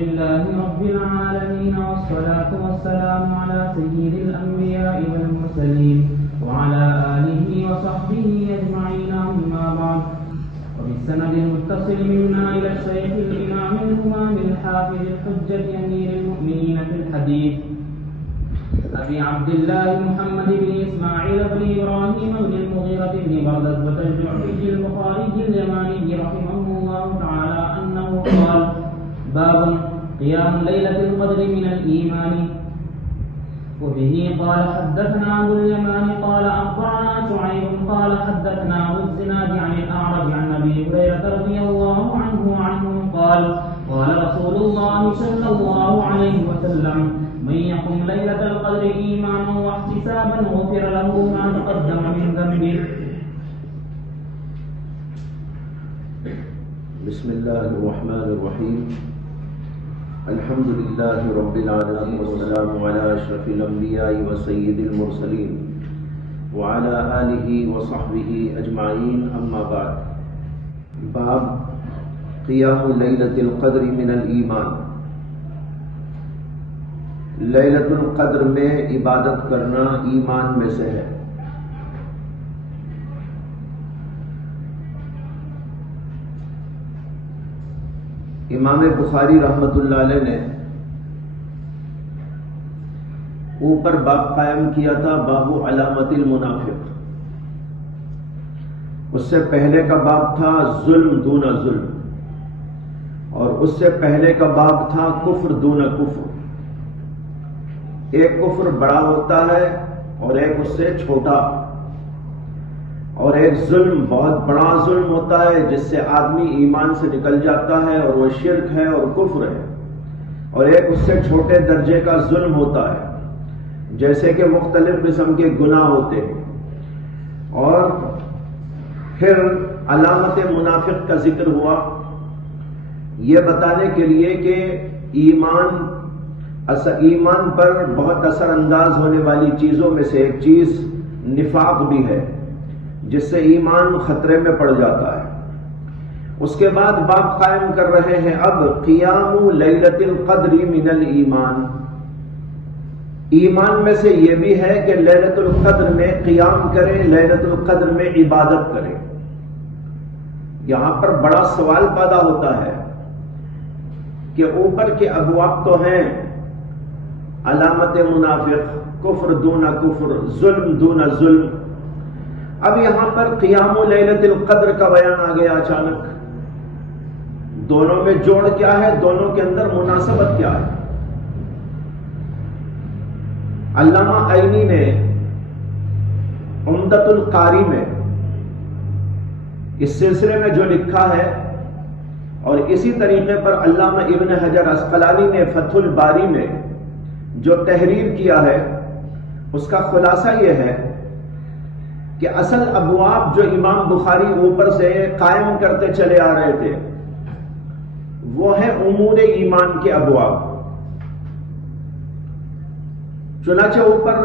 لله رب العالمين والصلاة والسلام على سيد الأنبياء والمرسلين وعلى آله وصحبه أجمعين أما بعد. وبالسند المتصل منا إلى الشيخ الإمام الهمام الحافظ الحجة أمير المؤمنين في الحديث أبي عبد الله محمد بن إسماعيل بن إبراهيم بن المغيرة بن بردة الجعفي البخاري اليماني رحمه الله تعالى أنه قال: باب قيام ليلة القدر من الإيمان. وبه قال حدثنا أبو اليمان قال أخبرنا شعيب قال حدثنا أبو الزناد عن الأعرج عن أبي هريرة رضي الله عنه قال: قال رسول الله صلى الله عليه وسلم: من يقم ليلة القدر إيمانا واحتسابا غفر له ما تقدم من ذنبه. بسم الله الرحمن الرحيم. الحمد لله رب العالمين والسلام على أشرف الأنبياء وسيد المرسلين وعلى آله وصحبه أجمعين أما بعد. باب قيام ليلة القدر من الإيمان. لیلۃ القدر میں عبادت کرنا ایمان میں سے ہے. امام بخاری رحمۃ اللہ علیہ نے اوپر باب قائم کیا تھا، باب علامت المنافق. اس سے پہلے کا باب تھا ظلم دون ظلم، اور اس سے پہلے کا باب تھا کفر دون کفر. ایک کفر بڑا ہوتا ہے اور ایک اس سے چھوٹا، اور ایک ظلم بہت بڑا ظلم ہوتا ہے جس سے آدمی ایمان سے نکل جاتا ہے اور وہ شرک ہے اور کفر ہے. اور ایک اس سے چھوٹے درجے کا ظلم ہوتا ہے جیسے کہ مختلف قسم کے گناہ ہوتے ہیں. اور پھر علامت منافق کا ذکر ہوا، یہ بتانے کے لیے کہ ایمان پر بہت اثر انداز ہونے والی چیزوں میں سے ایک چیز نفاق بھی ہے، جس سے ایمان خطرے میں پڑ جاتا ہے. اس کے بعد باب قائم کر رہے ہیں اب قیام لیلۃ القدر من الایمان. ایمان میں سے یہ بھی ہے کہ لیلۃ القدر میں قیام کریں، لیلۃ القدر میں عبادت کریں. یہاں پر بڑا سوال پیدا ہوتا ہے کہ اوپر کے ابواب تو ہیں علامت منافق، کفر دون کفر، ظلم دون ظلم. اب یہاں پر قیام لیلۃ القدر کا بیان آ گیا اچانک. دونوں میں جوڑ کیا ہے؟ دونوں کے اندر مناسبت کیا ہے؟ علامہ عینی نے عمدۃ القاری میں اس سلسلے میں جو لکھا ہے، اور اسی طریقے پر علامہ ابن حجر عسقلانی نے فتح الباری میں جو تحریر کیا ہے، اس کا خلاصہ یہ ہے کہ اصل ابواب جو امام بخاری اوپر سے قائم کرتے چلے آ رہے تھے وہ ہیں امور ایمان کے ابواب. چنانچہ اوپر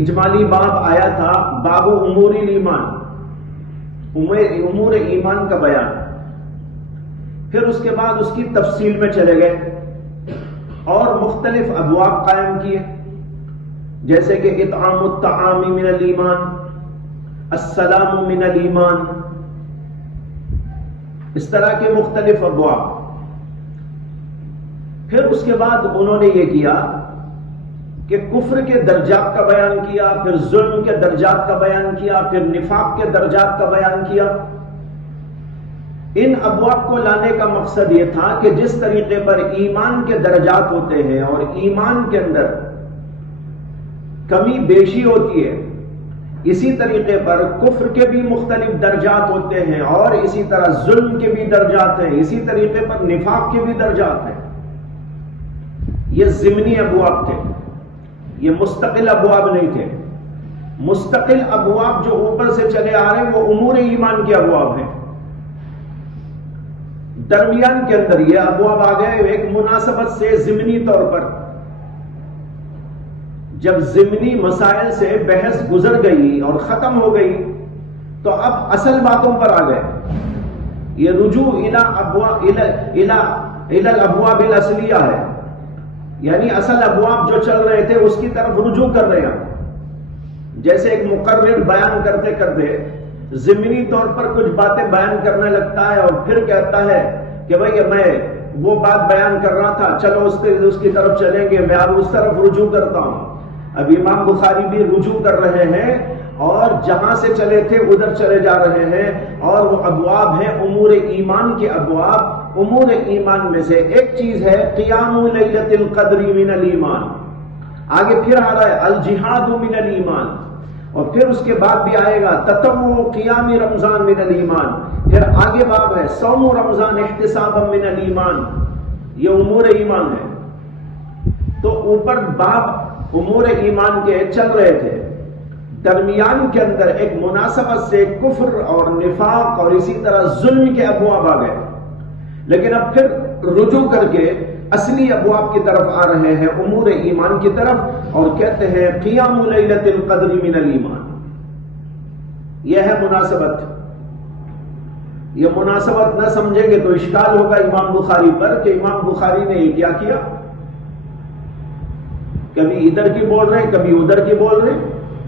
اجمالی باب آیا تھا باب امور الایمان، امور ایمان کا بیان. پھر اس کے بعد اس کی تفصیل میں چلے گئے اور مختلف ابواب قائم کیے، جیسے کہ اطعام الطعام من الایمان، السلام من الایمان، اس طرح کے مختلف ابواب. پھر اس کے بعد انہوں نے یہ کیا کہ کفر کے درجات کا بیان کیا، پھر ظلم کے درجات کا بیان کیا، پھر نفاق کے درجات کا بیان کیا. ان ابواب کو لانے کا مقصد یہ تھا کہ جس طریقے پر ایمان کے درجات ہوتے ہیں اور ایمان کے اندر کمی بیشی ہوتی ہے، اسی طریقے پر کفر کے بھی مختلف درجات ہوتے ہیں، اور اسی طرح ظلم کے بھی درجات ہیں، اسی طریقے پر نفاق کے بھی درجات ہیں. یہ ضمنی ابواب تھے، یہ مستقل ابواب نہیں تھے. مستقل ابواب جو اوپر سے چلے آ رہے ہیں وہ امور ایمان کے ابواب ہیں. درمیان کے اندر یہ ابواب آ گئے ایک مناسبت سے ضمنی طور پر. جب ضمنی مسائل سے بحث گزر گئی اور ختم ہو گئی تو اب اصل باتوں پر آ گئے. یہ رجوع الى الی الابواب الاصلیہ ہے، یعنی اصل ابواب جو چل رہے تھے اس کی طرف رجوع کر رہے ہیں۔ جیسے ایک مقرر بیان کرتے کرتے ضمنی طور پر کچھ باتیں بیان کرنے لگتا ہے اور پھر کہتا ہے کہ بھئی میں وہ بات بیان کر رہا تھا، چلو اس کی طرف چلیں گے، میں اب اس طرف رجوع کرتا ہوں۔ اب امام بخاری بھی رجوع کر رہے ہیں اور جہاں سے چلے تھے ادھر چلے جا رہے ہیں، اور وہ ابواب ہیں امور ایمان کے ابواب۔ امور ایمان میں سے ایک چیز ہے قیام لیلۃ القدر من الایمان، آگے پھر آ رہا ہے الجہاد من الایمان، اور پھر اس کے بعد بھی آئے گا تطوع قیام رمضان من الایمان، پھر آگے باب ہے صوم رمضان احتسابا من الایمان، یہ امور ایمان ہے۔ تو اوپر باب امور ایمان کے چل رہے تھے، درمیان کے اندر ایک مناسبت سے کفر اور نفاق اور اسی طرح ظلم کے ابواب آ گئے، لیکن اب پھر رجوع کر کے اصلی ابواب کی طرف آ رہے ہیں، امور ایمان کی طرف، اور کہتے ہیں قیام لیلۃ القدر من الایمان۔ یہ ہے مناسبت۔ یہ مناسبت نہ سمجھیں گے تو اشکال ہوگا امام بخاری پر کہ امام بخاری نے یہ کیا کیا، کبھی ادھر کی بول رہے ہیں کبھی ادھر کی بول رہے ہیں۔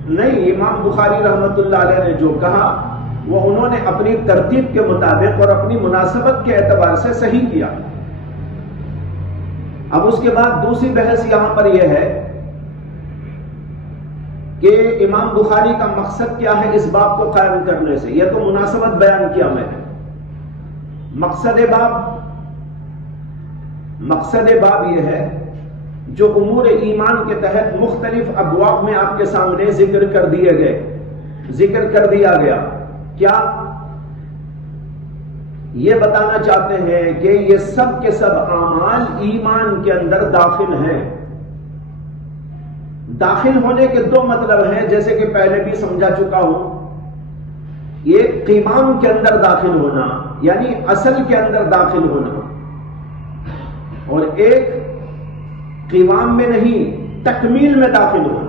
نہیں، امام بخاری رحمت اللہ علیہ نے جو کہا وہ انہوں نے اپنی ترتیب کے مطابق اور اپنی مناسبت کے اعتبار سے صحیح کیا۔ اب اس کے بعد دوسری بحث یہاں پر یہ ہے کہ امام بخاری کا مقصد کیا ہے اس باب کو قائم کرنے سے۔ یہ تو مناسبت بیان کیا میں نے۔ مقصد باب یہ ہے جو امور ایمان کے تحت مختلف ابواب میں آپ کے سامنے ذکر کر دیا گیا، کیا یہ بتانا چاہتے ہیں کہ یہ سب کے سب اعمال ایمان کے اندر داخل ہیں۔ داخل ہونے کے دو مطلب ہیں، جیسے کہ پہلے بھی سمجھا چکا ہوں۔ یہ قیام کے اندر داخل ہونا یعنی اصل کے اندر داخل ہونا، اور ایک قیام میں نہیں تکمیل میں داخل ہونا۔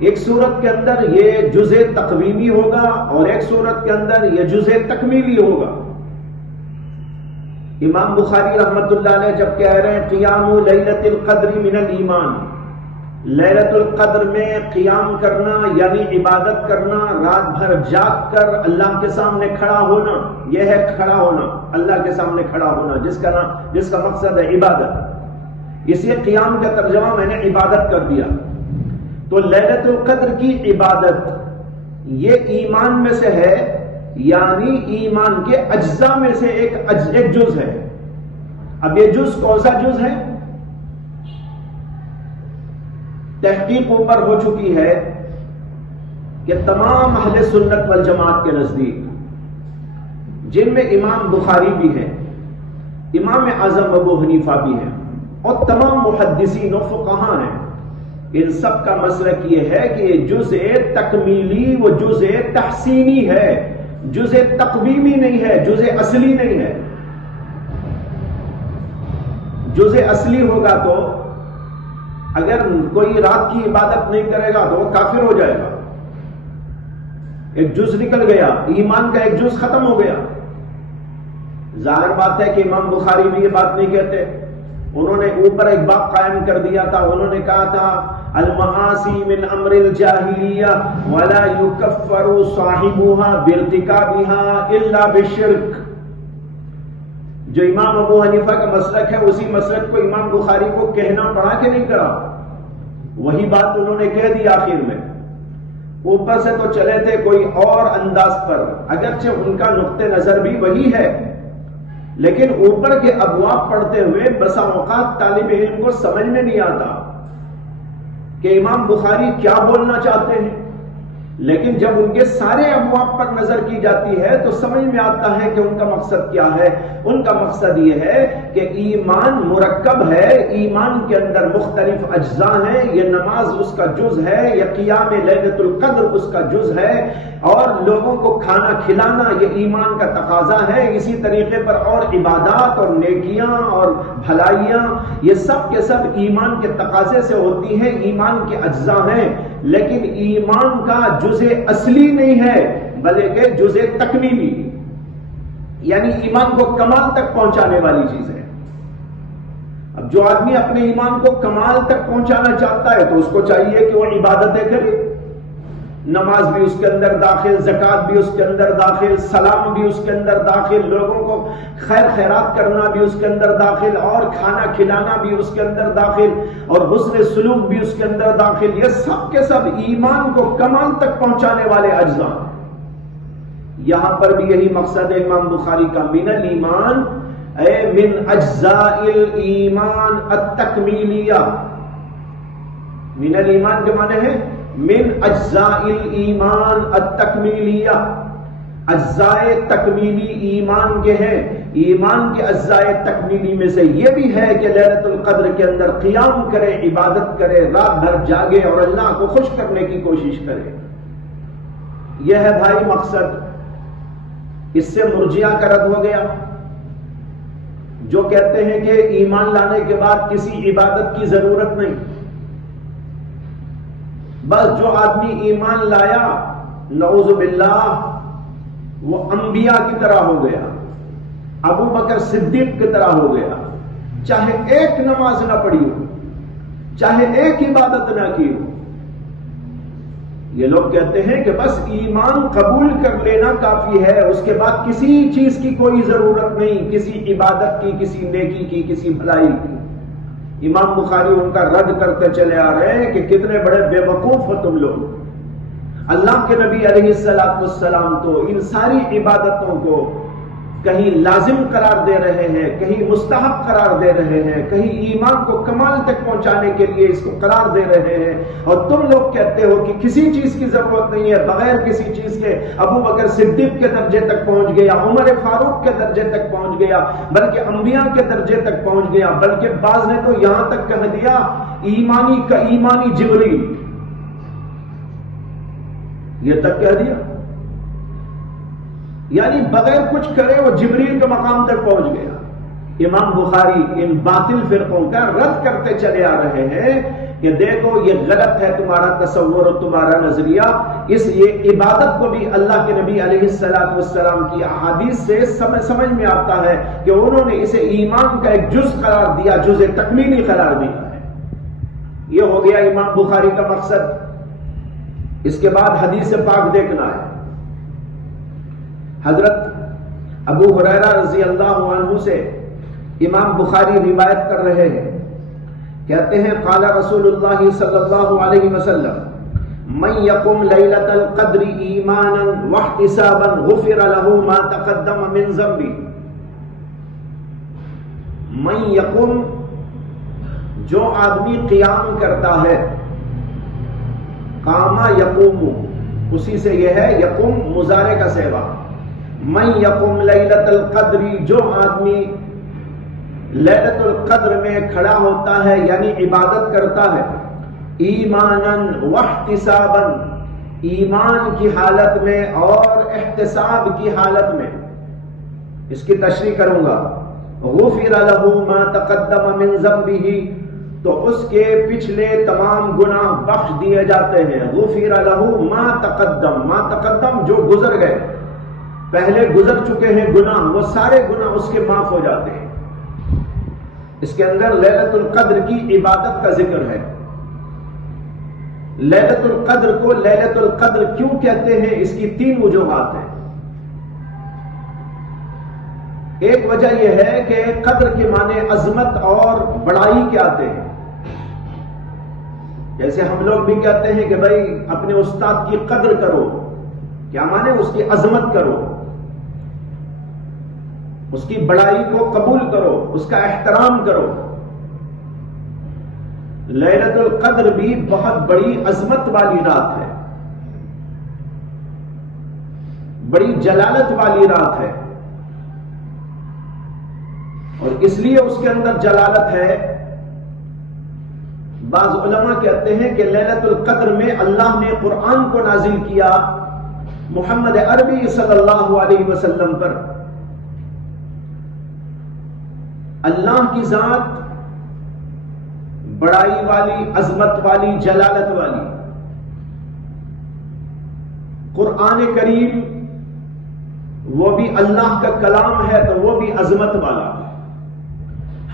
ایک صورت کے اندر یہ جزء تقویمی ہوگا اور ایک صورت کے اندر یہ جزء تکمیلی ہوگا۔ امام بخاری رحمت اللہ علیہ جب کہہ رہے ہیں قیام لیلۃ القدر من الایمان، لیلۃ القدر میں قیام کرنا یعنی عبادت کرنا، رات بھر جاگ کر اللہ کے سامنے کھڑا ہونا، یہ ہے کھڑا ہونا، اللہ کے سامنے کھڑا ہونا جس کا مقصد ہے عبادت۔ اس لیے قیام کا ترجمہ میں نے عبادت کر دیا۔ تو لیلۃ القدر کی عبادت یہ ایمان میں سے ہے، یعنی ایمان کے اجزاء میں سے ایک جز ہے۔ اب یہ جز کون سا جز ہے؟ تحقیق اوپر ہو چکی ہے کہ تمام اہل سنت والجماعت کے نزدیک، جن میں امام بخاری بھی ہیں، امام اعظم ابو حنیفہ بھی ہیں، اور تمام محدثین و فقہاء ہیں، ان سب کا مسلک یہ ہے کہ یہ جزء تکمیلی و جزء تحسینی ہے، جزء تقویمی نہیں ہے، جزء اصلی نہیں ہے۔ جزء اصلی ہوگا تو اگر کوئی رات کی عبادت نہیں کرے گا تو وہ کافر ہو جائے گا۔ ایک جز نکل گیا، ایمان کا ایک جز ختم ہو گیا۔ ظاہر بات ہے کہ امام بخاری بھی یہ بات نہیں کہتے، انہوں نے اوپر ایک باب قائم کر دیا تھا، انہوں نے کہا تھا المعاصی من امر الجاہلیہ ولا یکفر صاحبها بارتکابها الا بالشرک۔ جو امام ابو حنیفہ کا مسلک ہے اسی مسلک کو امام بخاری کو کہنا پڑا کہ نہیں کرا، وہی بات انہوں نے کہہ دی آخر میں۔ اوپر سے تو چلے تھے کوئی اور انداز پر، اگرچہ ان کا نقطہ نظر بھی وہی ہے، لیکن اوپر کے ابواب پڑھتے ہوئے بسا اوقات طالب علم کو سمجھ میں نہیں آتا کہ امام بخاری کیا بولنا چاہتے ہیں، لیکن جب ان کے سارے ابواب پر نظر کی جاتی ہے تو سمجھ میں آتا ہے کہ ان کا مقصد کیا ہے۔ ان کا مقصد یہ ہے کہ ایمان مرکب ہے، ایمان کے اندر مختلف اجزاء ہیں، یہ نماز اس کا جز ہے، یہ قیام لیلۃ القدر اس کا جز ہے، اور لوگوں کو کھانا کھلانا یہ ایمان کا تقاضا ہے۔ اسی طریقے پر اور عبادات اور نیکیاں اور بھلائیاں یہ سب کے سب ایمان کے تقاضے سے ہوتی ہیں، ایمان کے اجزاء ہیں، لیکن ایمان کا جزء اصلی نہیں ہے بلکہ جزء تکمیلی۔ یعنی ایمان کو کمال تک پہنچانے والی چیز ہے۔ اب جو آدمی اپنے ایمان کو کمال تک پہنچانا چاہتا ہے تو اس کو چاہیے کہ وہ عبادتیں کرے، نماز بھی اس کے اندر داخل، زکوٰۃ بھی اس کے اندر داخل، سلام بھی اس کے اندر داخل، لوگوں کو خیر خیرات کرنا بھی اس کے اندر داخل، اور کھانا کھلانا بھی اس کے اندر داخل، اور حسن سلوک بھی اس کے اندر داخل۔ یہ سب کے سب ایمان کو کمال تک پہنچانے والے اجزاء ہیں۔ یہاں پر بھی یہی مقصد ہے امام بخاری کا، من الایمان اے من اجزاء الایمان التکمیلیہ۔ من الایمان کے معنی ہے من اجزاء الایمان التکمیلیہ، اجزاء تکمیلی ایمان کے ہیں۔ ایمان کے اجزاء تکمیلی میں سے یہ بھی ہے کہ لیلۃ القدر کے اندر قیام کرے، عبادت کرے، رات بھر جاگے اور اللہ کو خوش کرنے کی کوشش کرے۔ یہ ہے بھائی مقصد۔ اس سے مرجیہ کا رد ہو گیا جو کہتے ہیں کہ ایمان لانے کے بعد کسی عبادت کی ضرورت نہیں، بس جو آدمی ایمان لایا نعوذ باللہ وہ انبیاء کی طرح ہو گیا، ابو بکر صدیق کی طرح ہو گیا، چاہے ایک نماز نہ پڑھی ہو، چاہے ایک عبادت نہ کی ہو۔ یہ لوگ کہتے ہیں کہ بس ایمان قبول کر لینا کافی ہے، اس کے بعد کسی چیز کی کوئی ضرورت نہیں، کسی عبادت کی، کسی نیکی کی، کسی بھلائی کی۔ امام بخاری ان کا رد کرتے چلے آ رہے ہیں کہ کتنے بڑے بے وقوف ہو تم لوگ۔ اللہ کے نبی علیہ السلام تو ان ساری عبادتوں کو کہیں لازم قرار دے رہے ہیں، کہیں مستحب قرار دے رہے ہیں، کہیں ایمان کو کمال تک پہنچانے کے لیے اس کو قرار دے رہے ہیں، اور تم لوگ کہتے ہو کہ کسی چیز کی ضرورت نہیں ہے، بغیر کسی چیز کے ابو بکر صدیق کے درجے تک پہنچ گیا، عمر فاروق کے درجے تک پہنچ گیا، بلکہ انبیاء کے درجے تک پہنچ گیا، بلکہ بعض نے تو یہاں تک کہہ دیا ایمانی جبریل، یہ تک کہہ دیا، یعنی بغیر کچھ کرے وہ جبریل کے مقام تک پہنچ گیا۔ امام بخاری ان باطل فرقوں کا رد کرتے چلے آ رہے ہیں کہ دیکھو یہ غلط ہے تمہارا تصور اور تمہارا نظریہ، اس یہ عبادت کو بھی اللہ کے نبی علیہ السلام کی احادیث سے سمجھ میں آتا ہے کہ انہوں نے اسے ایمان کا ایک جز قرار دیا، جز تکمیلی قرار دیا ہے۔ یہ ہو گیا امام بخاری کا مقصد۔ اس کے بعد حدیث پاک دیکھنا ہے۔ حضرت ابو ہریرہ رضی اللہ عنہ سے امام بخاری روایت کر رہے ہیں، کہتے ہیں قال رسول اللہ صلی اللہ علیہ وسلم من یقم لیلۃ القدر ایمانا واحتسابا غفر له ما تقدم من ذنبه۔ من یقم، جو آدمی قیام کرتا ہے، قام یقوم، اسی سے یہ ہے یقوم مضارع کا صیغہ۔ من یقم لیلۃ القدر، جو آدمی لیلۃ القدر میں کھڑا ہوتا ہے یعنی عبادت کرتا ہے، ایمانا واحتسابا، ایمان کی حالت میں اور احتساب کی حالت میں، اس کی تشریح کروں گا، غفر له ما تقدم من ذنبه، تو اس کے پچھلے تمام گناہ بخش دیے جاتے ہیں۔ غفر له ما تقدم، ما تقدم جو گزر گئے، پہلے گزر چکے ہیں گناہ، وہ سارے گناہ اس کے معاف ہو جاتے ہیں۔ اس کے اندر لیلۃ القدر کی عبادت کا ذکر ہے۔ لیلۃ القدر کو لیلۃ القدر کیوں کہتے ہیں، اس کی 3 وجوہات ہیں۔ ایک وجہ یہ ہے کہ قدر کے معنی عظمت اور بڑائی کے آتے ہیں۔ جیسے ہم لوگ بھی کہتے ہیں کہ بھائی اپنے استاد کی قدر کرو، کیا معنی؟ اس کی عظمت کرو، اس کی بڑائی کو قبول کرو، اس کا احترام کرو۔ لیلۃ القدر بھی بہت بڑی عظمت والی رات ہے، بڑی جلالت والی رات ہے، اور اس لیے اس کے اندر جلالت ہے۔ بعض علماء کہتے ہیں کہ لیلۃ القدر میں اللہ نے قرآن کو نازل کیا محمد عربی صلی اللہ علیہ وسلم پر۔ اللہ کی ذات بڑائی والی، عظمت والی، جلالت والی، قرآن کریم وہ بھی اللہ کا کلام ہے تو وہ بھی عظمت والا ہے.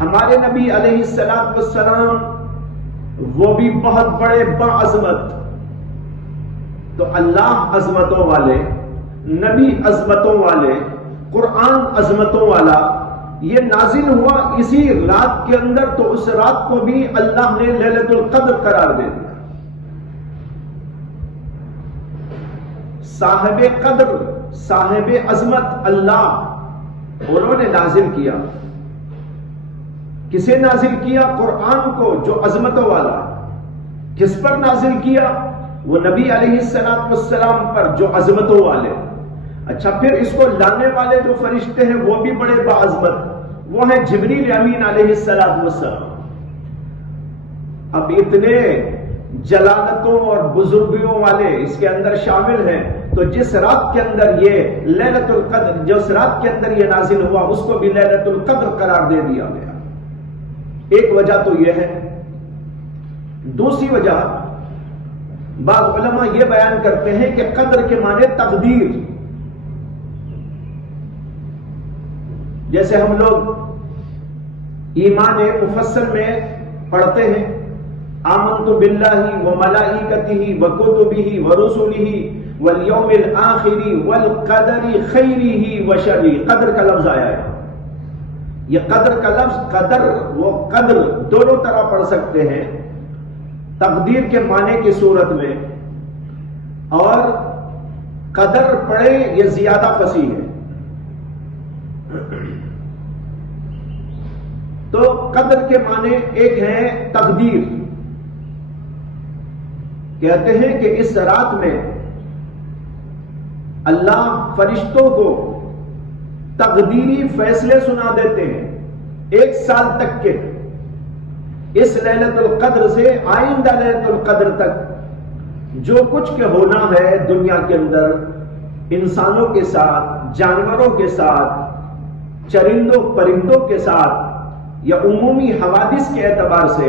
ہمارے نبی علیہ الصلوۃ والسلام وہ بھی بہت بڑے باعظمت. تو اللہ عظمتوں والے، نبی عظمتوں والے، قرآن عظمتوں والا، یہ نازل ہوا اسی رات کے اندر، تو اس رات کو بھی اللہ نے لیلۃ القدر قرار دے دیا. صاحب قدر، صاحب عظمت اللہ، انہوں نے نازل کیا. کسے نازل کیا؟ قرآن کو جو عظمتوں والا. کس پر نازل کیا؟ وہ نبی علیہ الصلوۃ والسلام پر جو عظمتوں والے. اچھا، پھر اس کو لانے والے جو فرشتے ہیں وہ بھی بڑے باعظمت، وہ ہیں جبریل امین علیہ الصلوۃ والسلام. اب اتنے جلالتوں اور بزرگیوں والے اس کے اندر شامل ہیں، تو جس رات کے اندر یہ لیلۃ القدر، جس رات کے اندر یہ نازل ہوا، اس کو بھی لیلۃ القدر قرار دے دیا گیا. ایک وجہ تو یہ ہے. دوسری وجہ، بعض علماء یہ بیان کرتے ہیں کہ قدر کے معنی تقدیر. جیسے ہم لوگ ایمان مفصل میں پڑھتے ہیں، آمنت باللہ وملائکتہ وکتبہ ورسلہ والیوم الآخر والقدر خیرہ وشرہ. قدر کا لفظ آیا ہے. یہ قدر کا لفظ، قدر وہ قدر دونوں طرح پڑھ سکتے ہیں، تقدیر کے معنی کی صورت میں، اور قدر پڑھے یہ زیادہ فصیح ہے. تو قدر کے معنی ایک ہے تقدیر. کہتے ہیں کہ اس رات میں اللہ فرشتوں کو تقدیری فیصلے سنا دیتے ہیں 1 سال تک کے. اس لیلۃ القدر سے آئندہ لیلۃ القدر تک جو کچھ کے ہونا ہے دنیا کے اندر، انسانوں کے ساتھ، جانوروں کے ساتھ، چرندوں پرندوں کے ساتھ، یا عمومی حوادث کے اعتبار سے،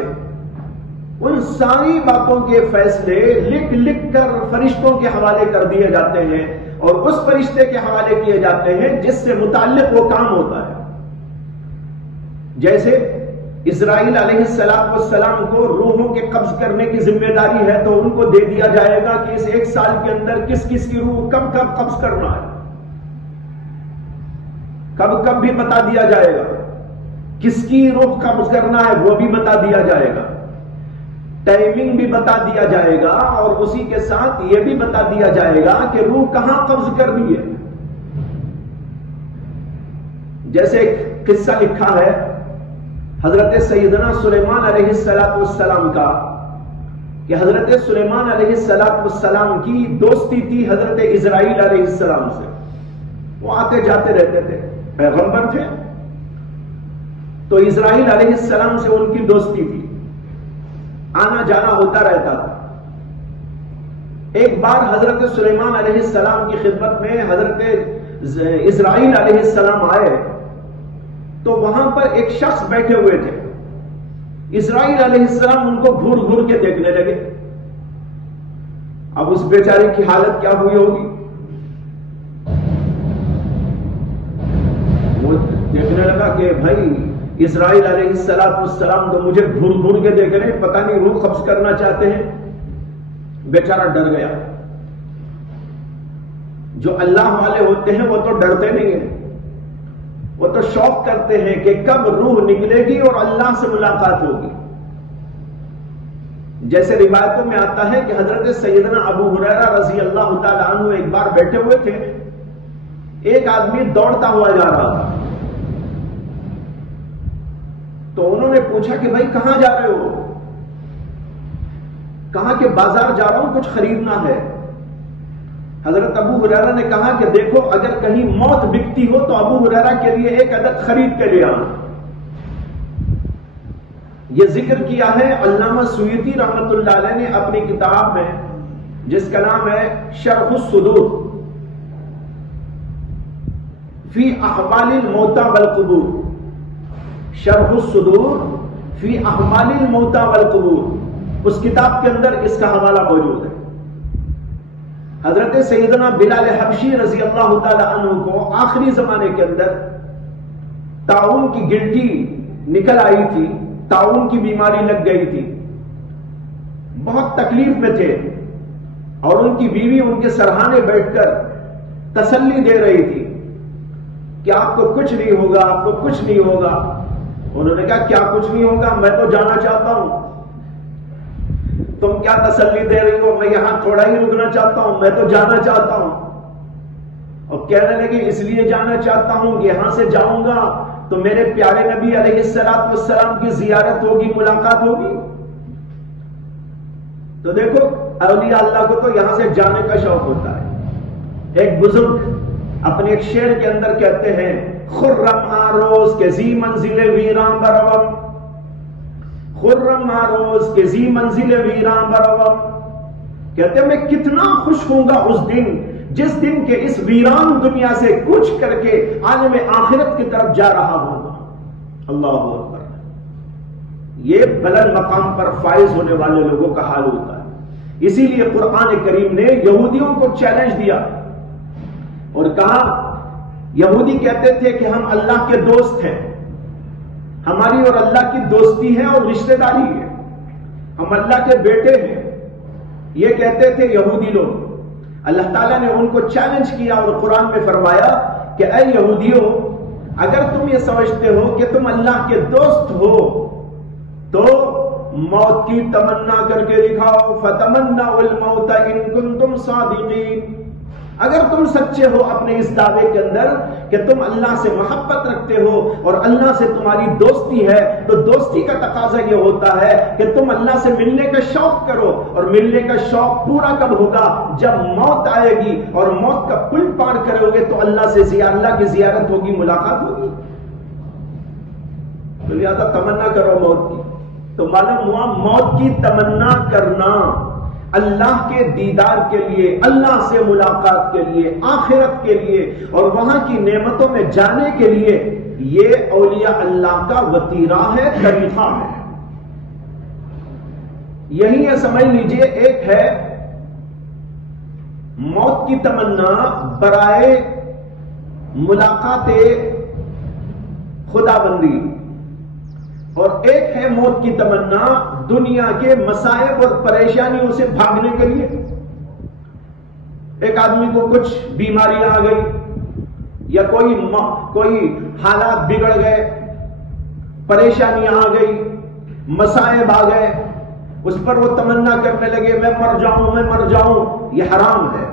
ان ساری باتوں کے فیصلے لکھ لکھ کر فرشتوں کے حوالے کر دیے جاتے ہیں، اور اس فرشتے کے حوالے کیے جاتے ہیں جس سے متعلق وہ کام ہوتا ہے. جیسے اسرائیل علیہ السلام کو روحوں کے قبض کرنے کی ذمہ داری ہے، تو ان کو دے دیا جائے گا کہ اس 1 سال کے اندر کس کس کی روح کب کب قبض کرنا ہے، کب کب بھی بتا دیا جائے گا. کس کی روح قبض کرنا ہے وہ بھی بتا دیا جائے گا، ٹائمنگ بھی بتا دیا جائے گا، اور اسی کے ساتھ یہ بھی بتا دیا جائے گا کہ روح کہاں قبض کرنی ہے. جیسے ایک قصہ لکھا ہے حضرت سیدنا سلیمان علیہ السلام کا، کہ حضرت سلیمان علیہ السلام کی دوستی تھی حضرت اسرائیل علیہ السلام سے. وہ آتے جاتے رہتے تھے، پیغمبر تھے، تو اسرائیل علیہ السلام سے ان کی دوستی تھی، آنا جانا ہوتا رہتا تھا. ایک بار حضرت سلیمان علیہ السلام کی خدمت میں حضرت اسرائیل علیہ السلام آئے، تو وہاں پر ایک شخص بیٹھے ہوئے تھے. اسرائیل علیہ السلام ان کو گھور گھور کے دیکھنے لگے. اب اس بیچارے کی حالت کیا ہوئی ہوگی؟ وہ دیکھنے لگا کہ بھائی اسرائیل علیہ السلام تو مجھے گھور گھور کے دیکھ رہے ہیں، پتہ نہیں روح قبض کرنا چاہتے ہیں. بیچارہ ڈر گیا. جو اللہ والے ہوتے ہیں وہ تو ڈرتے نہیں ہیں، وہ تو شوق کرتے ہیں کہ کب روح نکلے گی اور اللہ سے ملاقات ہوگی. جیسے روایتوں میں آتا ہے کہ حضرت سیدنا ابو ہریرہ رضی اللہ تعالی عنہ ایک بار بیٹھے ہوئے تھے، ایک آدمی دوڑتا ہوا جا رہا تھا. تو انہوں نے پوچھا کہ بھائی کہاں جا رہے ہو؟ کہا کہ بازار جا رہا ہوں، کچھ خریدنا ہے. حضرت ابو ہریرہ نے کہا کہ دیکھو اگر کہیں موت بکتی ہو تو ابو ہریرہ کے لیے ایک عدد خرید کے لے آنا. یہ ذکر کیا ہے علامہ سیوطی رحمت اللہ علیہ نے اپنی کتاب میں، جس کا نام ہے شرح الصدور فی احوال الموتى والقبور. شرح الصدور فی احوال الموتى والقبور، اس کتاب کے اندر اس کا حوالہ موجود ہے. حضرت سیدنا بلال حبشی رضی اللہ تعالی عنہ کو آخری زمانے کے اندر طاعون کی گلٹی نکل آئی تھی، طاعون کی بیماری لگ گئی تھی، بہت تکلیف میں تھے، اور ان کی بیوی ان کے سرہانے بیٹھ کر تسلی دے رہی تھی کہ آپ کو کچھ نہیں ہوگا، آپ کو کچھ نہیں ہوگا۔ انہوں نے کہا کیا کچھ نہیں ہوگا، میں تو جانا چاہتا ہوں۔ تم کیا تسلی دے رہی ہو، میں یہاں تھوڑا ہی رکنا چاہتا ہوں، میں تو جانا چاہتا ہوں۔ اور کہنے لگے اس لیے جانا چاہتا ہوں کہ یہاں سے جاؤں گا تو میرے پیارے نبی علیہ السلام کی زیارت ہوگی، ملاقات ہوگی۔ تو دیکھو اولیاء اللہ کو تو یہاں سے جانے کا شوق ہوتا ہے۔ ایک بزرگ اپنے ایک شعر کے اندر کہتے ہیں، خرم آروز کے زی منزل ویران بروم، خرم آروز کے زی منزل ویران بروم، کہتے ہیں میں کتنا خوش ہوں گا اس دن جس دن کے اس ویران دنیا سے کوچ کر کے عالم آخرت کی طرف جا رہا ہوں گا۔ اللہ اکبر۔ یہ بلند مقام پر فائز ہونے والے لوگوں کا حال ہوتا ہے۔ اسی لیے قرآن کریم نے یہودیوں کو چیلنج دیا اور کہا، یہودی کہتے تھے کہ ہم اللہ کے دوست ہیں، ہماری اور اللہ کی دوستی ہے اور رشتہ داری ہے، ہم اللہ کے بیٹے ہیں، یہ کہتے تھے یہودی لوگ۔ اللہ تعالیٰ نے ان کو چیلنج کیا اور قرآن میں فرمایا کہ اے یہودیوں، اگر تم یہ سمجھتے ہو کہ تم اللہ کے دوست ہو تو موت کی تمنا کر کے دکھاؤ، فتمنوا الموت ان کنتم صادقین۔ اگر تم سچے ہو اپنے اس دعوے کے اندر کہ تم اللہ سے محبت رکھتے ہو اور اللہ سے تمہاری دوستی ہے، تو دوستی کا تقاضا یہ ہوتا ہے کہ تم اللہ سے ملنے کا شوق کرو، اور ملنے کا شوق پورا کب ہوگا؟ جب موت آئے گی اور موت کا پل پار کرو گے تو اللہ کی زیارت ہوگی، ملاقات ہوگی۔ تو لہذا تمنا کرو موت کی۔ تو معلوم ہوا موت کی تمنا کرنا اللہ کے دیدار کے لیے، اللہ سے ملاقات کے لیے، آخرت کے لیے اور وہاں کی نعمتوں میں جانے کے لیے، یہ اولیاء اللہ کا وتیرہ ہے، طریقہ ہے۔ یہی ہے، سمجھ لیجئے، ایک ہے موت کی تمنا برائے ملاقات خدا بندی، اور ایک ہے موت کی تمنا دنیا کے مصائب اور پریشانیوں سے بھاگنے کے لیے۔ ایک آدمی کو کچھ بیماریاں آ گئی یا کوئی حالات بگڑ گئے، پریشانیاں آ گئی، مصائب آ گئے، اس پر وہ تمنا کرنے لگے میں مر جاؤں، میں مر جاؤں، یہ حرام ہے۔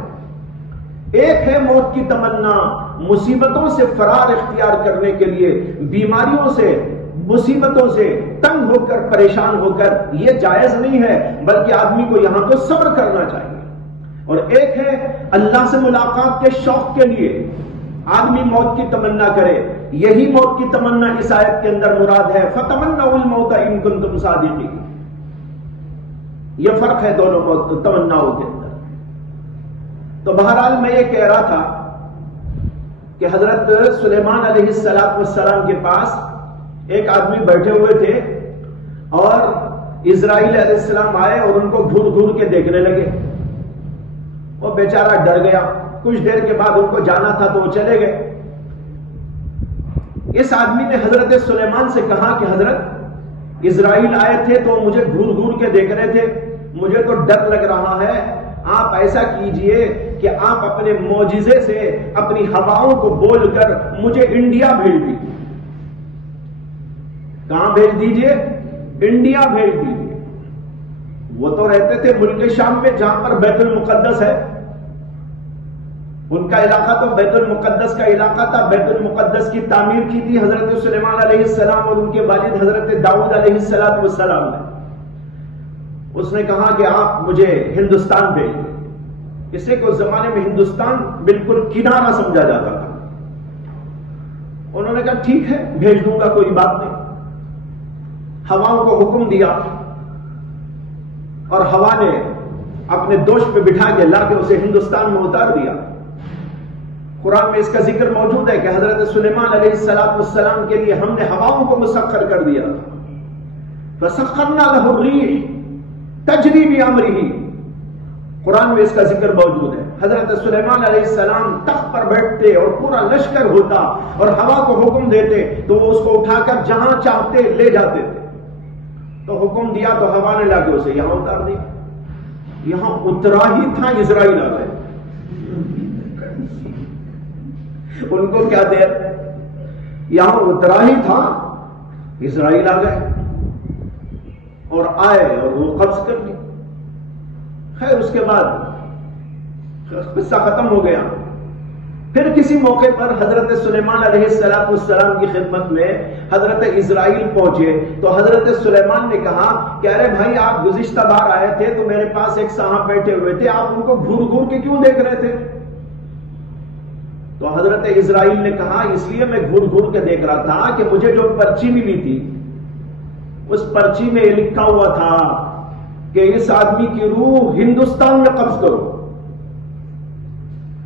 ایک ہے موت کی تمنا مصیبتوں سے فرار اختیار کرنے کے لیے، بیماریوں سے، مصیبتوں سے تنگ ہو کر، پریشان ہو کر، یہ جائز نہیں ہے، بلکہ آدمی کو یہاں تو صبر کرنا چاہیے۔ اور ایک ہے اللہ سے ملاقات کے شوق کے لیے آدمی موت کی تمنا کرے، یہی موت کی تمنا اس آیت کے اندر مراد ہے، فَتَمَنَّوُا الْمَوْتَ إِن كُنتُمْ صَادِقِينَ۔ یہ فرق ہے دونوں موت تمناؤں کے اندر۔ تو بہرحال میں یہ کہہ رہا تھا کہ حضرت سلیمان علیہ السلام کے پاس ایک آدمی بیٹھے ہوئے تھے اور اسرائیل علیہ السلام آئے اور ان کو گھور گھور کے دیکھنے لگے۔ وہ بیچارہ ڈر گیا، کچھ دیر کے بعد ان کو جانا تھا تو وہ چلے گئے۔ اس آدمی نے حضرت سلیمان سے کہا کہ حضرت اسرائیل آئے تھے تو مجھے گھور گھور کے دیکھ رہے تھے، مجھے تو ڈر لگ رہا ہے، آپ ایسا کیجئے کہ آپ اپنے معجزے سے اپنی ہواؤں کو بول کر مجھے انڈیا بھیج دیجیے۔ کہاں بھیج دیجئے؟ انڈیا بھیج دیجئے۔ وہ تو رہتے تھے ملک شام میں جہاں پر بیت المقدس ہے، ان کا علاقہ تو بیت المقدس کا علاقہ تھا۔ بیت المقدس کی تعمیر کی تھی حضرت سلیمان علیہ السلام اور ان کے والد حضرت داؤد علیہ السلام نے۔ اس نے کہا کہ آپ مجھے ہندوستان بھیج دیں۔ اس سے کہ اس زمانے میں ہندوستان بالکل کنارہ سمجھا جاتا تھا۔ انہوں نے کہا ٹھیک ہے بھیج دوں گا، کوئی بات نہیں۔ ہواؤں کو حکم دیا اور ہوا نے اپنے دوش پہ بٹھا کے لا کے اسے ہندوستان میں اتار دیا۔ قرآن میں اس کا ذکر موجود ہے کہ حضرت سلیمان علیہ السلام کے لیے ہم نے ہواؤں کو مسخر کر دیا۔ فَسَخَّرْنَا لَهُ الرِّيحَ تَجْرِي بِأَمْرِهِ، قرآن میں اس کا ذکر موجود ہے. حضرت سلیمان علیہ السلام تخت پر بیٹھتے اور پورا لشکر ہوتا اور ہوا کو حکم دیتے تو وہ اس کو اٹھا کر جہاں چاہتے لے جاتے تھے. تو حکم دیا تو ہوا نے لا کے اسے یہاں اتار دیا. یہاں اترا ہی تھا اسرائیل آ گئے. ان کو کیا دیر, یہاں اترا ہی تھا اسرائیل آ گئے اور آئے اور وہ قبض کر لی. خیر اس کے بعد قصہ ختم ہو گیا. پھر کسی موقع پر حضرت سلیمان علیہ السلام کی خدمت میں حضرت اسرائیل پہنچے تو حضرت سلیمان نے کہا کہ ارے بھائی آپ گزشتہ بار آئے تھے تو میرے پاس ایک صاحب بیٹھے ہوئے تھے, آپ ان کو گھور گھور کے کیوں دیکھ رہے تھے؟ تو حضرت اسرائیل نے کہا اس لیے میں گھور گھور کے دیکھ رہا تھا کہ مجھے جو پرچی ملی تھی اس پرچی میں یہ لکھا ہوا تھا کہ اس آدمی کی روح ہندوستان میں قبض کرو.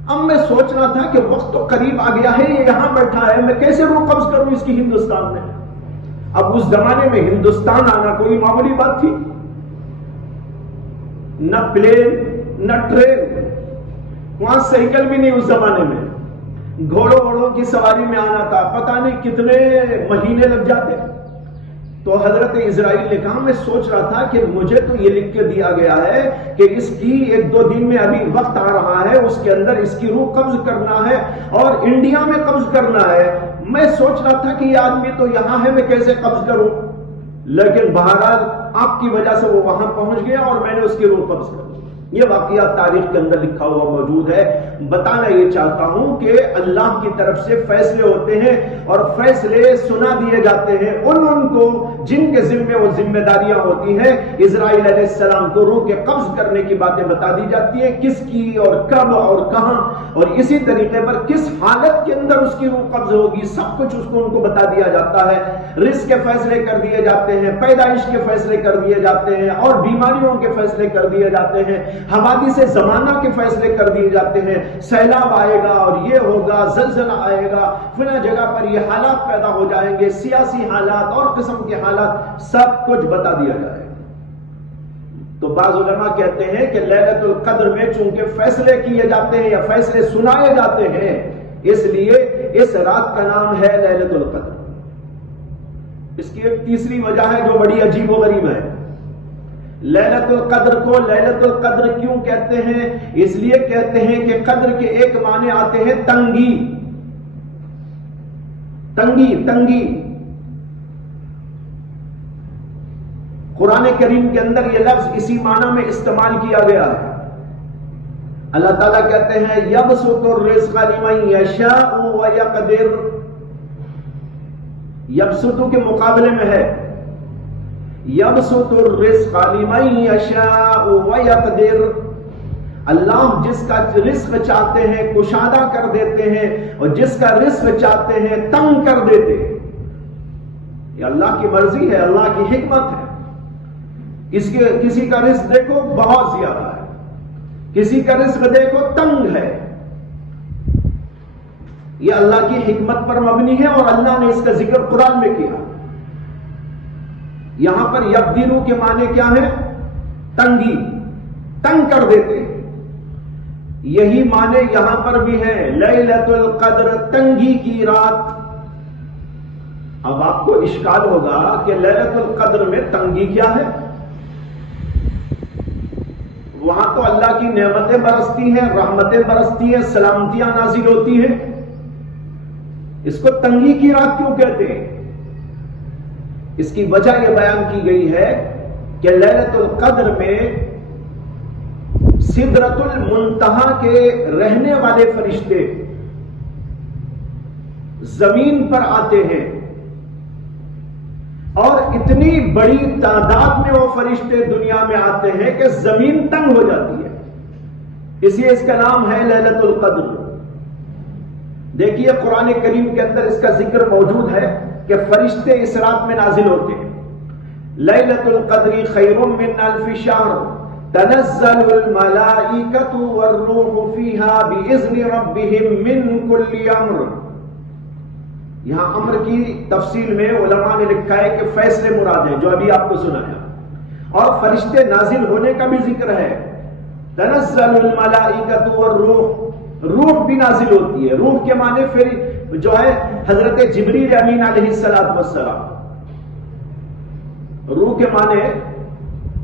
اب میں سوچ رہا تھا کہ وقت تو قریب آ گیا ہے, یہ یہاں بیٹھا ہے, میں کیسے روح قبض کروں اس کی ہندوستان میں. اب اس زمانے میں ہندوستان آنا کوئی معمولی بات تھی؟ نہ پلین نہ ٹرین, وہاں سائیکل بھی نہیں اس زمانے میں, گھوڑوں ووڑوں کی سواری میں آنا تھا, پتہ نہیں کتنے مہینے لگ جاتے. تو حضرت اسرائیل نے کہا میں سوچ رہا تھا کہ مجھے تو یہ لکھ کے دیا گیا ہے کہ اس کی 1-2 دن میں ابھی وقت آ رہا ہے, اس کے اندر اس کی روح قبض کرنا ہے اور انڈیا میں قبض کرنا ہے. میں سوچ رہا تھا کہ یہ آدمی تو یہاں ہے, میں کیسے قبض کروں, لیکن بہرحال آپ کی وجہ سے وہ وہاں پہنچ گیا اور میں نے اس کی روح قبض کر دی. یہ واقعہ تاریخ کے اندر لکھا ہوا موجود ہے. بتانا یہ چاہتا ہوں کہ اللہ کی طرف سے فیصلے ہوتے ہیں اور فیصلے سنا دیے جاتے ہیں ان کو جن کے ذمے وہ ذمہ داریاں ہوتی ہیں. اسرائیل علیہ السلام کو روح کے قبض کرنے کی باتیں بتا دی جاتی ہیں, کس کی اور کب اور کہاں, اور اسی طریقے پر کس حالت کے اندر اس کی روح قبض ہوگی, سب کچھ اس کو ان کو بتا دیا جاتا ہے. رزق کے فیصلے کر دیے جاتے ہیں, پیدائش کے فیصلے کر دیے جاتے ہیں اور بیماریوں کے فیصلے کر دیے جاتے ہیں, حوادث زمانہ کے فیصلے کر دیے جاتے ہیں. سیلاب آئے گا اور یہ ہوگا, زلزلہ آئے گا, فلاں جگہ پر یہ حالات پیدا ہو جائیں گے, سیاسی حالات اور قسم کے حالات, سب کچھ بتا دیا جائے گا. تو بعض علماء کہتے ہیں کہ لیلۃ القدر میں چونکہ فیصلے کیے جاتے ہیں یا فیصلے سنائے جاتے ہیں, اس لیے اس رات کا نام ہے لیلۃ القدر. اس کی ایک تیسری وجہ ہے جو بڑی عجیب و غریب ہے. لیلۃ القدر کو لیلۃ القدر کیوں کہتے ہیں؟ اس لیے کہتے ہیں کہ قدر کے ایک معنی آتے ہیں تنگی, تنگی تنگی. قرآن کریم کے اندر یہ لفظ اسی معنی میں استعمال کیا گیا ہے. اللہ تعالیٰ کہتے ہیں یبسط الرزق لمن یشاء ویقدر. یبسط کے مقابلے میں ہے یبسط الرزق لمن یشاء ویقدر. اللہ جس کا رزق چاہتے ہیں کشادہ کر دیتے ہیں اور جس کا رزق چاہتے ہیں تنگ کر دیتے ہیں. یہ اللہ کی مرضی ہے, اللہ کی حکمت ہے. کسی کا رزق دیکھو بہت زیادہ ہے, کسی کا رزق دیکھو تنگ ہے. یہ اللہ کی حکمت پر مبنی ہے اور اللہ نے اس کا ذکر قرآن میں کیا. یہاں پر یقدرو کے معنی کیا ہے؟ تنگی, تنگ کر دیتے. یہی معنی یہاں پر بھی ہے لیلۃ القدر, تنگی کی رات. اب آپ کو اشکال ہوگا کہ لیلۃ القدر میں تنگی کیا ہے؟ وہاں تو اللہ کی نعمتیں برستی ہیں, رحمتیں برستی ہیں, سلامتیاں نازل ہوتی ہیں. اس کو تنگی کی رات کیوں کہتے ہیں؟ اس کی وجہ یہ بیان کی گئی ہے کہ لیلۃ القدر میں سدرۃ المنتہا کے رہنے والے فرشتے زمین پر آتے ہیں اور اتنی بڑی تعداد میں وہ فرشتے دنیا میں آتے ہیں کہ زمین تنگ ہو جاتی ہے. اس لیے اس کا نام ہے لیلۃ القدر. دیکھیے قرآن کریم کے اندر اس کا ذکر موجود ہے کہ فرشتے اس رات میں نازل ہوتے ہیں. لیلۃ القدر خیر من الف شہر تنزل الملائکۃ والروح فیہا باذن ربہم من کل امر. یہاں امر کی تفصیل میں علماء نے لکھا ہے کہ فیصلے مراد ہیں جو ابھی آپ کو سنایا, اور فرشتے نازل ہونے کا بھی ذکر ہے تنزل الملائکۃ والروح، روح بھی نازل ہوتی ہے. روح کے معنی پھر جو ہے حضرت جبریل امین علیہ السلام. روح کے معنی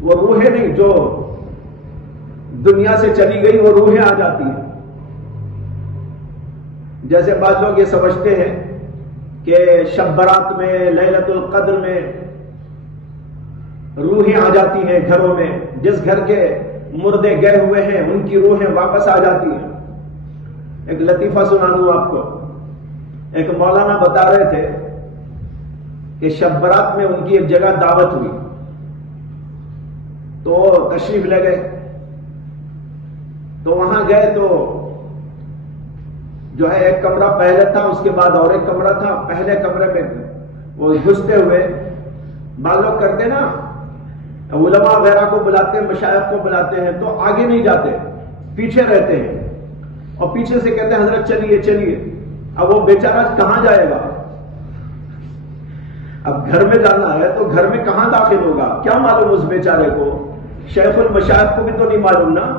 وہ روحیں نہیں جو دنیا سے چلی گئی وہ روحیں آ جاتی ہیں. جیسے بعض لوگ یہ سمجھتے ہیں کہ شب برات میں لیلۃ القدر میں روحیں آ جاتی ہیں گھروں میں، جس گھر کے مردے گئے ہوئے ہیں ان کی روحیں واپس آ جاتی ہیں. ایک لطیفہ سنا دوں آپ کو. ایک مولانا بتا رہے تھے کہ شب برات میں ان کی ایک جگہ دعوت ہوئی تو تشریف لے گئے. تو وہاں گئے تو جو ہے ایک کمرہ پہلے تھا، اس کے بعد اور ایک کمرہ تھا. پہلے کمرے میں وہ گھستے ہوئے بعض لوگ کرتے نا، علماء وغیرہ کو بلاتے ہیں، مشائخ کو بلاتے ہیں تو آگے نہیں جاتے، پیچھے رہتے ہیں اور پیچھے سے کہتے ہیں حضرت چلیے چلیے. اب وہ بیچارہ کہاں جائے گا؟ اب گھر میں جانا ہے تو گھر میں کہاں داخل ہوگا؟ کیا معلوم اس بیچارے کو؟ شیخ المشائخ کو بھی تو نہیں معلوم نا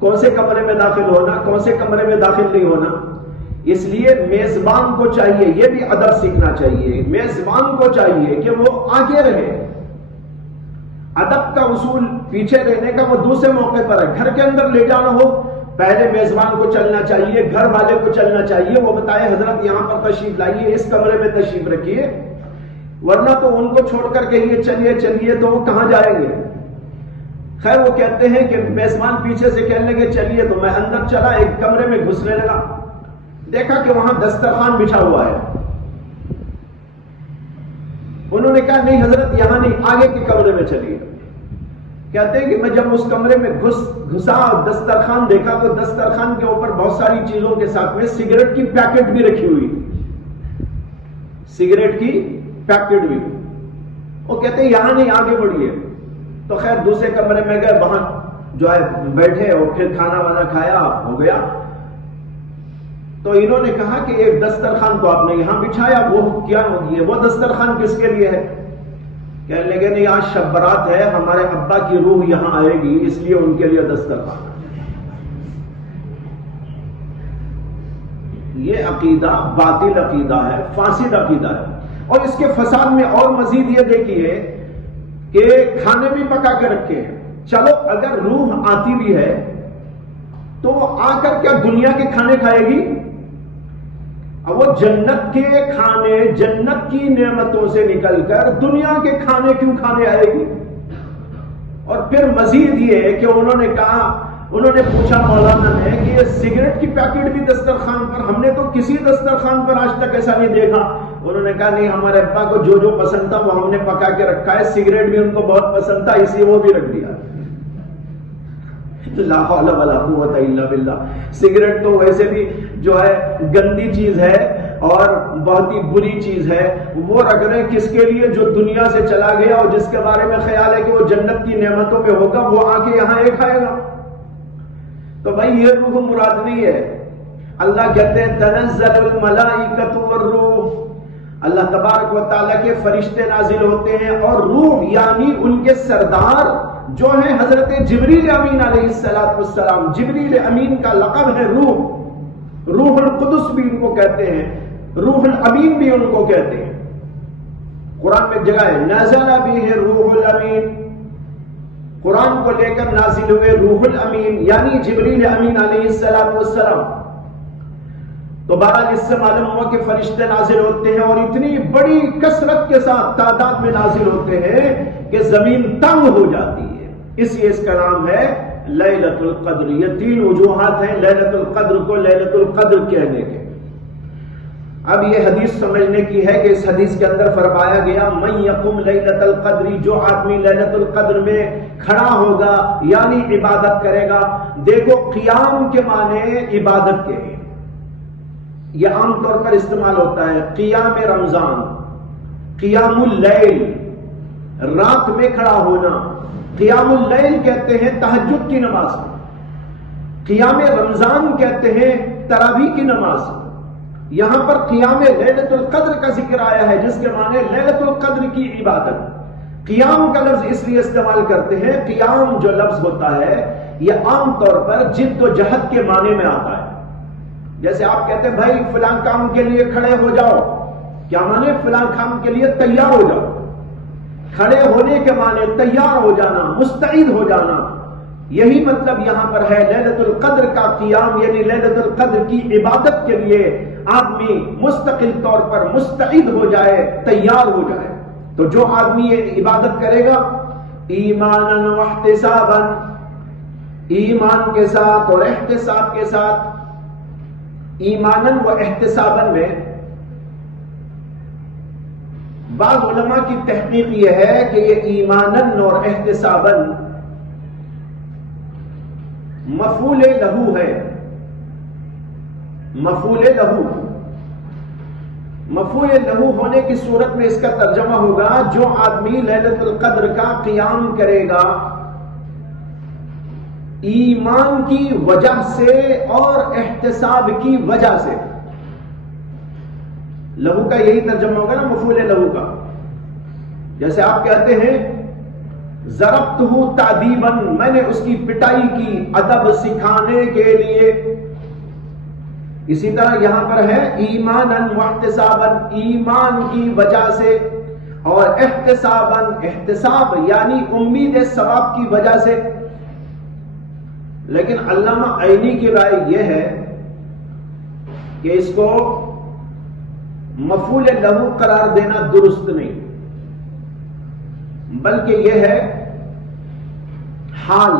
کون سے کمرے میں داخل ہونا، کون سے کمرے میں داخل نہیں ہونا. اس لیے میزبان کو چاہیے، یہ بھی ادب سیکھنا چاہیے. میزبان کو چاہیے کہ وہ آگے رہے. ادب کا اصول پیچھے رہنے کا وہ دوسرے موقع پر ہے. گھر کے اندر لے جانا ہو پہلے میزبان کو چلنا چاہیے، گھر والے کو چلنا چاہیے. وہ بتائے حضرت یہاں پر تشریف لائیے، اس کمرے میں تشریف رکھیے. ورنہ تو ان کو چھوڑ کر کہیے چلیے چلیے تو وہ کہاں جائیں گے؟ خیر وہ کہتے ہیں کہ میزبان پیچھے سے کہنے لگے چلیے تو میں اندر چلا، ایک کمرے میں گھسنے لگا، دیکھا کہ وہاں دسترخوان بچھا ہوا ہے. انہوں نے کہا نہیں حضرت یہاں نہیں، آگے کے کمرے میں چلیے. کہتے ہیں کہ میں جب اس کمرے میں گھسا دسترخوان دیکھا تو دسترخوان کے اوپر بہت ساری چیزوں کے ساتھ میں سگریٹ کی پیکٹ بھی رکھی ہوئی تھی. سگریٹ کی پیکٹ بھی. وہ کہتے ہیں یہاں نہیں آگے بڑھیے. تو خیر دوسرے کمرے میں گئے، وہاں جو ہے بیٹھے اور پھر کھانا وانا کھایا ہو گیا. تو انہوں نے کہا کہ ایک دسترخوان کو آپ نے یہاں بچھایا، وہ کیا ہوگی ہے؟ وہ دسترخوان کس کے لیے ہے؟ کہنے لگے نہیں آج شب برات ہے، ہمارے ابا کی روح یہاں آئے گی اس لیے ان کے لیے دسترخوان. یہ عقیدہ باطل عقیدہ ہے، فاسد عقیدہ ہے. اور اس کے فساد میں اور مزید یہ دیکھیے کہ کھانے بھی پکا کے رکھے ہیں. چلو اگر روح آتی بھی ہے تو وہ آ کر کیا دنیا کے کھانے کھائے گی؟ اب وہ جنت کے کھانے، جنت کی نعمتوں سے نکل کر دنیا کے کھانے کیوں کھانے آئے گی؟ اور پھر مزید یہ کہ انہوں نے کہا، انہوں نے پوچھا مولانا نے کہ یہ سگریٹ کی پیکٹ بھی دسترخوان پر، ہم نے تو کسی دسترخوان پر آج تک ایسا نہیں دیکھا. انہوں نے کہا نہیں ہمارے ابا کو جو جو پسند تھا وہ ہم نے پکا کے رکھا ہے، سگریٹ بھی ان کو بہت پسند تھا اس لیے وہ بھی رکھ دیا. لا حول ولا قوت الا باللہ. سگریٹ تو ویسے بھی جو ہے گندی چیز ہے اور بہت ہی بری چیز ہے. وہ رکھ رہے کس کے لیے؟ جو دنیا سے چلا گیا اور جس کے بارے میں خیال ہے کہ وہ جنت کی نعمتوں پہ ہوگا، وہ آ کے یہاں ایک کھائے گا. تو بھائی یہ روح مراد نہیں ہے. اللہ کہتے ہیں تنزل الملائکۃ والروح، اللہ تبارک و تعالیٰ کے فرشتے نازل ہوتے ہیں اور روح یعنی ان کے سردار جو ہیں حضرت جبریل امین علیہ السلام. جبریل امین کا لقب ہے روح. روح القدس بھی ان کو کہتے ہیں، روح الامین بھی ان کو کہتے ہیں. قرآن میں جگہ ہے نزل بہ روح الامین، قرآن کو لے کر نازل ہوئے روح الامین یعنی جبریل امین علیہ السلام. تو بہرحال اس سے معلوم ہوا کہ فرشتے نازل ہوتے ہیں اور اتنی بڑی کثرت کے ساتھ تعداد میں نازل ہوتے ہیں کہ زمین تنگ ہو جاتی ہے. اس لیے اس کا نام ہے لیلۃ القدر. یہ تین وجوہات ہیں لیلۃ القدر کو لیلۃ القدر کہنے کے. اب یہ حدیث سمجھنے کی ہے کہ اس حدیث کے اندر فرمایا گیا من یقم لیلۃ القدر، جو آدمی لیلۃ القدر میں کھڑا ہوگا یعنی عبادت کرے گا. دیکھو قیام کے معنی عبادت کے ہیں، یہ عام طور پر استعمال ہوتا ہے. قیام رمضان، قیام اللیل، رات میں کھڑا ہونا. قیام اللیل کہتے ہیں تہجد کی نماز، قیام رمضان کہتے ہیں تراویح کی نماز. یہاں پر قیام لیلۃ القدر کا ذکر آیا ہے جس کے معنی لیلۃ القدر کی عبادت. قیام کا لفظ اس لیے استعمال کرتے ہیں، قیام جو لفظ ہوتا ہے یہ عام طور پر جد و جہد کے معنی میں آتا ہے. جیسے آپ کہتے ہیں بھائی فلاں کام کے لیے کھڑے ہو جاؤ، کیا معنی؟ فلاں کام کے لیے تیار ہو جاؤ. کھڑے ہونے کے معنی تیار ہو جانا، مستعد ہو جانا. یہی مطلب یہاں پر ہے لیلۃ القدر کا قیام، یعنی لیلۃ القدر کی عبادت کے لیے آدمی مستقل طور پر مستعد ہو جائے، تیار ہو جائے. تو جو آدمی یہ عبادت کرے گا ایمانا واحتسابا، ایمان کے ساتھ اور احتساب کے ساتھ. ایمانا و احتسابا میں بعض علماء کی تحقیق یہ ہے کہ یہ ایمانن اور احتسابن مفعول لہو ہے. مفعول لہو، مفعول لہو ہونے کی صورت میں اس کا ترجمہ ہوگا جو آدمی لیلۃ القدر کا قیام کرے گا ایمان کی وجہ سے اور احتساب کی وجہ سے. لہو کا یہی ترجمہ ہوگا نا مفعول لہو کا. جیسے آپ کہتے ہیں ضربتہ تعدیبا، میں نے اس کی پٹائی کی ادب سکھانے کے لیے. اسی طرح یہاں پر ہے ایمانا واحتسابا، ایمان کی وجہ سے، اور احتسابا، احتساب یعنی امید ثواب کی وجہ سے. لیکن علامہ عینی کی رائے یہ ہے کہ اس کو مفعول لہو قرار دینا درست نہیں، بلکہ یہ ہے حال.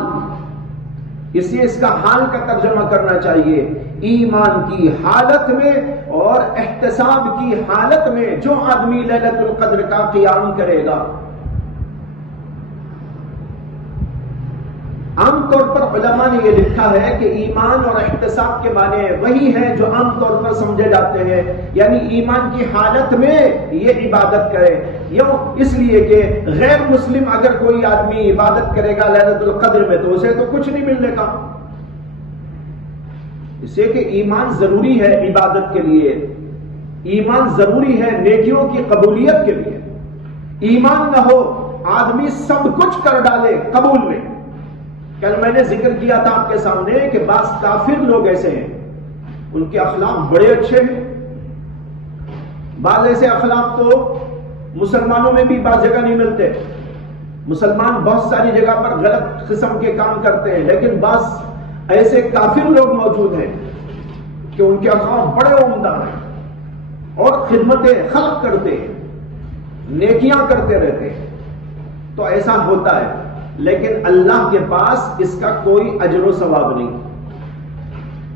اس لیے اس کا حال کا ترجمہ کرنا چاہیے. ایمان کی حالت میں اور احتساب کی حالت میں جو آدمی لیلۃ القدر کا قیام کرے گا. عام طور پر علماء نے یہ لکھا ہے کہ ایمان اور احتساب کے معنی وہی ہیں جو عام طور پر سمجھے جاتے ہیں، یعنی ایمان کی حالت میں یہ عبادت کرے. اس لیے کہ غیر مسلم اگر کوئی آدمی عبادت کرے گا لیلۃ القدر میں تو اسے تو کچھ نہیں ملنے کا. اس لیے کہ ایمان ضروری ہے عبادت کے لیے، ایمان ضروری ہے نیکیوں کی قبولیت کے لیے. ایمان نہ ہو آدمی سب کچھ کر ڈالے قبول میں. کل میں نے ذکر کیا تھا آپ کے سامنے کہ بعض کافر لوگ ایسے ہیں ان کے اخلاق بڑے اچھے ہیں. بعض ایسے اخلاق تو مسلمانوں میں بھی بعض جگہ نہیں ملتے. مسلمان بہت ساری جگہ پر غلط قسم کے کام کرتے ہیں، لیکن بعض ایسے کافر لوگ موجود ہیں کہ ان کے اخلاق بڑے عمدہ ہیں اور خدمت خلق کرتے ہیں، نیکیاں کرتے رہتے ہیں. تو ایسا ہوتا ہے، لیکن اللہ کے پاس اس کا کوئی اجر و ثواب نہیں.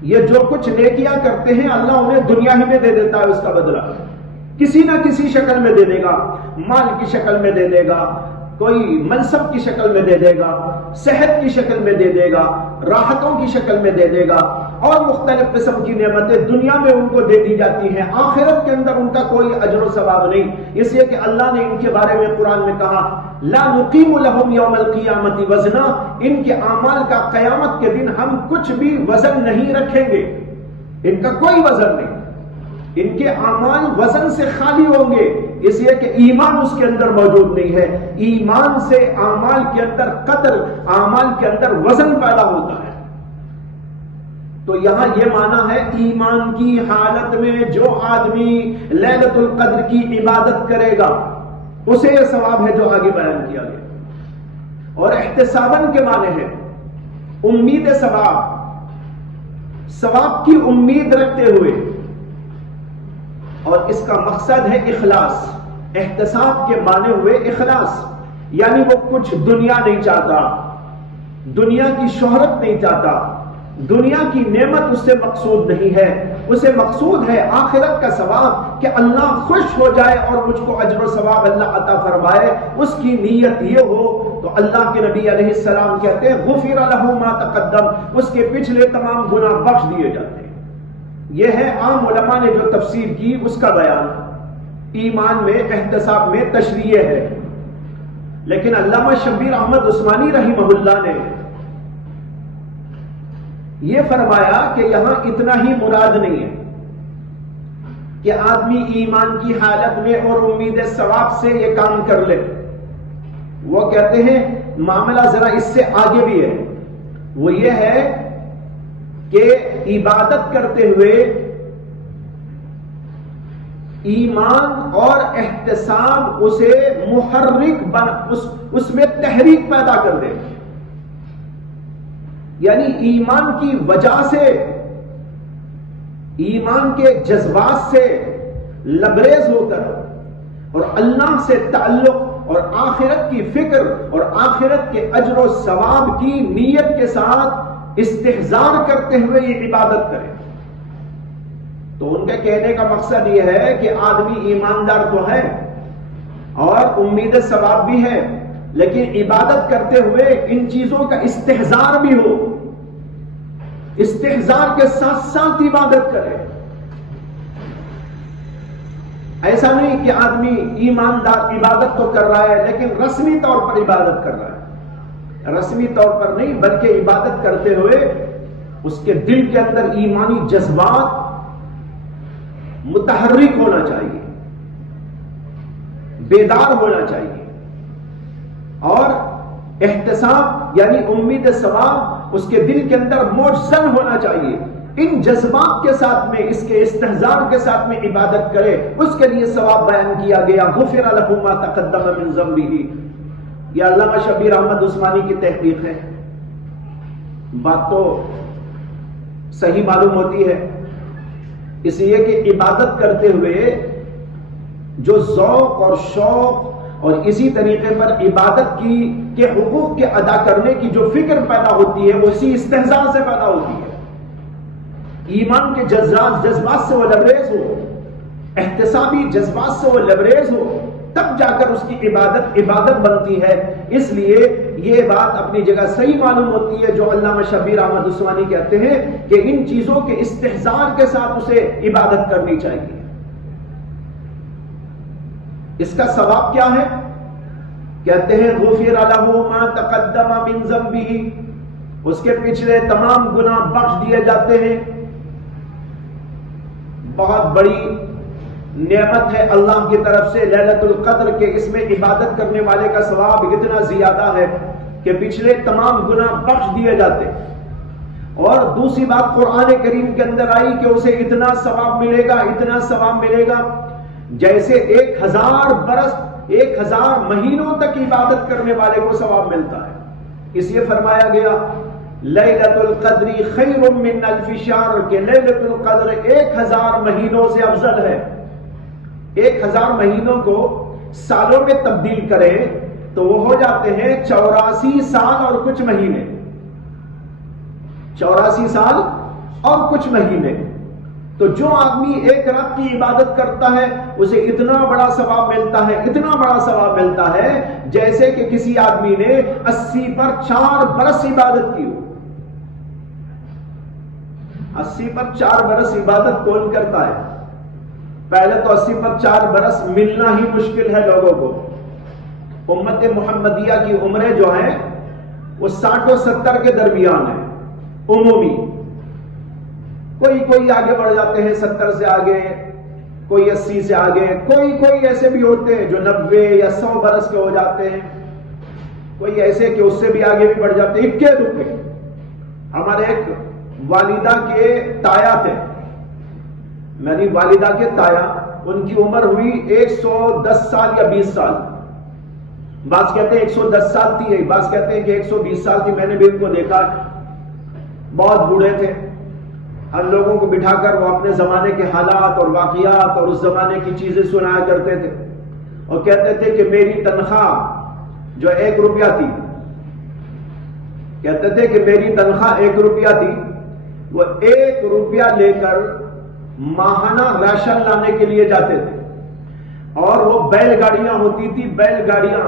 یہ جو کچھ نیکیاں کرتے ہیں اللہ انہیں دنیا ہی میں دے دیتا ہے اس کا بدلہ. کسی نہ کسی شکل میں دے دے گا، مال کی شکل میں دے دے گا، کوئی منصب کی شکل میں دے دے گا، صحت کی شکل میں دے دے گا، راحتوں کی شکل میں دے دے گا، اور مختلف قسم کی نعمتیں دنیا میں ان کو دے دی جاتی ہیں. آخرت کے اندر ان کا کوئی اجر و ثواب نہیں. اس لیے کہ اللہ نے ان کے بارے میں قرآن میں کہا لا نقیم لهم یوم القیامت وزنا، ان کے اعمال کا قیامت کے دن ہم کچھ بھی وزن نہیں رکھیں گے. ان کا کوئی وزن نہیں، ان کے اعمال وزن سے خالی ہوں گے. اس لیے کہ ایمان اس کے اندر موجود نہیں ہے. ایمان سے اعمال کے اندر قدر، اعمال کے اندر وزن پیدا ہوتا ہے. تو یہاں یہ معنی ہے ایمان کی حالت میں جو آدمی لیلۃ القدر کی عبادت کرے گا اسے یہ ثواب ہے جو آگے بیان کیا گیا. اور احتساباً کے معنی ہے امید ثواب، ثواب کی امید رکھتے ہوئے، اور اس کا مقصد ہے اخلاص. احتساب کے معنی ہوئے اخلاص، یعنی وہ کچھ دنیا نہیں چاہتا، دنیا کی شہرت نہیں چاہتا، دنیا کی نعمت اس سے مقصود نہیں ہے. اسے مقصود ہے آخرت کا ثواب، کہ اللہ خوش ہو جائے اور مجھ کو اجر و ثواب اللہ عطا فرمائے. اس کی نیت یہ ہو تو اللہ کے نبی علیہ السلام کہتے ہیں غفر لہ ما تقدم، اس کے پچھلے تمام گناہ بخش دیے جاتے ہیں. یہ ہے عام علماء نے جو تفسیر کی اس کا بیان. ایمان میں احتساب میں تشریح ہے. لیکن علامہ شبیر احمد عثمانی رحمہ اللہ نے یہ فرمایا کہ یہاں اتنا ہی مراد نہیں ہے کہ آدمی ایمان کی حالت میں اور امید ثواب سے یہ کام کر لے. وہ کہتے ہیں معاملہ ذرا اس سے آگے بھی ہے. وہ یہ ہے کہ عبادت کرتے ہوئے ایمان اور احتساب اسے محرک بنا، اس میں تحریک پیدا کر دے، یعنی ایمان کی وجہ سے، ایمان کے جذبات سے لبریز ہو کر اور اللہ سے تعلق اور آخرت کی فکر اور آخرت کے اجر و ثواب کی نیت کے ساتھ استحضار کرتے ہوئے یہ عبادت کرے۔ تو ان کے کہنے کا مقصد یہ ہے کہ آدمی ایماندار تو ہے اور امید ثواب بھی ہے، لیکن عبادت کرتے ہوئے ان چیزوں کا استحضار بھی ہو، استحضار کے ساتھ ساتھ عبادت کرے۔ ایسا نہیں کہ آدمی ایماندار عبادت تو کر رہا ہے لیکن رسمی طور پر عبادت کر رہا ہے، رسمی طور پر نہیں بلکہ عبادت کرتے ہوئے اس کے دل کے اندر ایمانی جذبات متحرک ہونا چاہیے، بیدار ہونا چاہیے، اور احتساب یعنی امید ثواب اس کے دل کے اندر موجزن ہونا چاہیے۔ ان جذبات کے ساتھ میں، اس کے استحضار کے ساتھ میں عبادت کرے، اس کے لیے ثواب بیان کیا گیا، غفر لہ ما تقدم من ذنبہ۔ یہ علامہ شبیر احمد عثمانی کی تحقیق ہے، بات تو صحیح معلوم ہوتی ہے، اس لیے کہ عبادت کرتے ہوئے جو ذوق اور شوق اور اسی طریقے پر عبادت کے حقوق کے ادا کرنے کی جو فکر پیدا ہوتی ہے وہ اسی استحضار سے پیدا ہوتی ہے۔ ایمان کے جذبات سے وہ لبریز ہو، احتسابی جذبات سے وہ لبریز ہو، تب جا کر اس کی عبادت بنتی ہے۔ اس لیے یہ بات اپنی جگہ صحیح معلوم ہوتی ہے جو علامہ شبیر احمد عثمانی کہتے ہیں کہ ان چیزوں کے استحضار کے ساتھ اسے عبادت کرنی چاہیے۔ اس کا ثواب کیا ہے؟ کہتے ہیں غفر لہ ما تقدم من ذنبہ، اس کے پچھلے تمام گناہ بخش دیے جاتے ہیں۔ بہت بڑی نعمت ہے اللہ کی طرف سے لیلۃ القدر کے، اس میں عبادت کرنے والے کا ثواب اتنا زیادہ ہے کہ پچھلے تمام گناہ بخش دیے جاتے ہیں۔ اور دوسری بات قرآن کریم کے اندر آئی کہ اسے اتنا ثواب ملے گا، اتنا ثواب ملے گا جیسے 1000 برس 1000 مہینوں تک عبادت کرنے والے کو ثواب ملتا ہے۔ اس لیے فرمایا گیا لیلۃ القدر خیر من الف شہر، کہ لیلۃ القدر 1000 مہینوں سے افضل ہے۔ 1000 مہینوں کو سالوں میں تبدیل کریں تو وہ ہو جاتے ہیں 84 سال اور کچھ مہینے، 84 سال اور کچھ مہینے۔ تو جو آدمی ایک رات کی عبادت کرتا ہے اسے اتنا بڑا ثواب ملتا ہے، اتنا بڑا ثواب ملتا ہے جیسے کہ کسی آدمی نے 80 پر 4 برس عبادت کی ہو۔ 80 پر 4 برس عبادت کون کرتا ہے؟ پہلے تو 80 پر 4 برس ملنا ہی مشکل ہے لوگوں کو۔ امت محمدیہ کی عمریں جو ہیں وہ 60 و 70 کے درمیان ہیں عمومی، کوئی آگے بڑھ جاتے ہیں 70 سے آگے، کوئی 80 سے آگے، کوئی ایسے بھی ہوتے ہیں جو 90 یا 100 برس کے ہو جاتے ہیں، کوئی ایسے کہ اس سے بھی آگے بھی بڑھ جاتے ہیں، اکے دکے۔ ہمارے ایک والدہ کے تایا تھے، میری والدہ کے تایا، ان کی عمر ہوئی 110 سال یا 20 سال، بعض کہتے ہیں 110 سال تھی، بعض کہتے ہیں کہ 120 سال تھی۔ میں نے بھی ان کو دیکھا، بہت بوڑھے تھے۔ ہم لوگوں کو بٹھا کر وہ اپنے زمانے کے حالات اور واقعات اور اس زمانے کی چیزیں سنایا کرتے تھے، اور کہتے تھے کہ میری تنخواہ جو 1 روپیہ تھی، کہتے تھے کہ میری تنخواہ 1 روپیہ تھی، وہ 1 روپیہ لے کر ماہانہ راشن لانے کے لیے جاتے تھے، اور وہ بیل گاڑیاں ہوتی تھی، بیل گاڑیاں،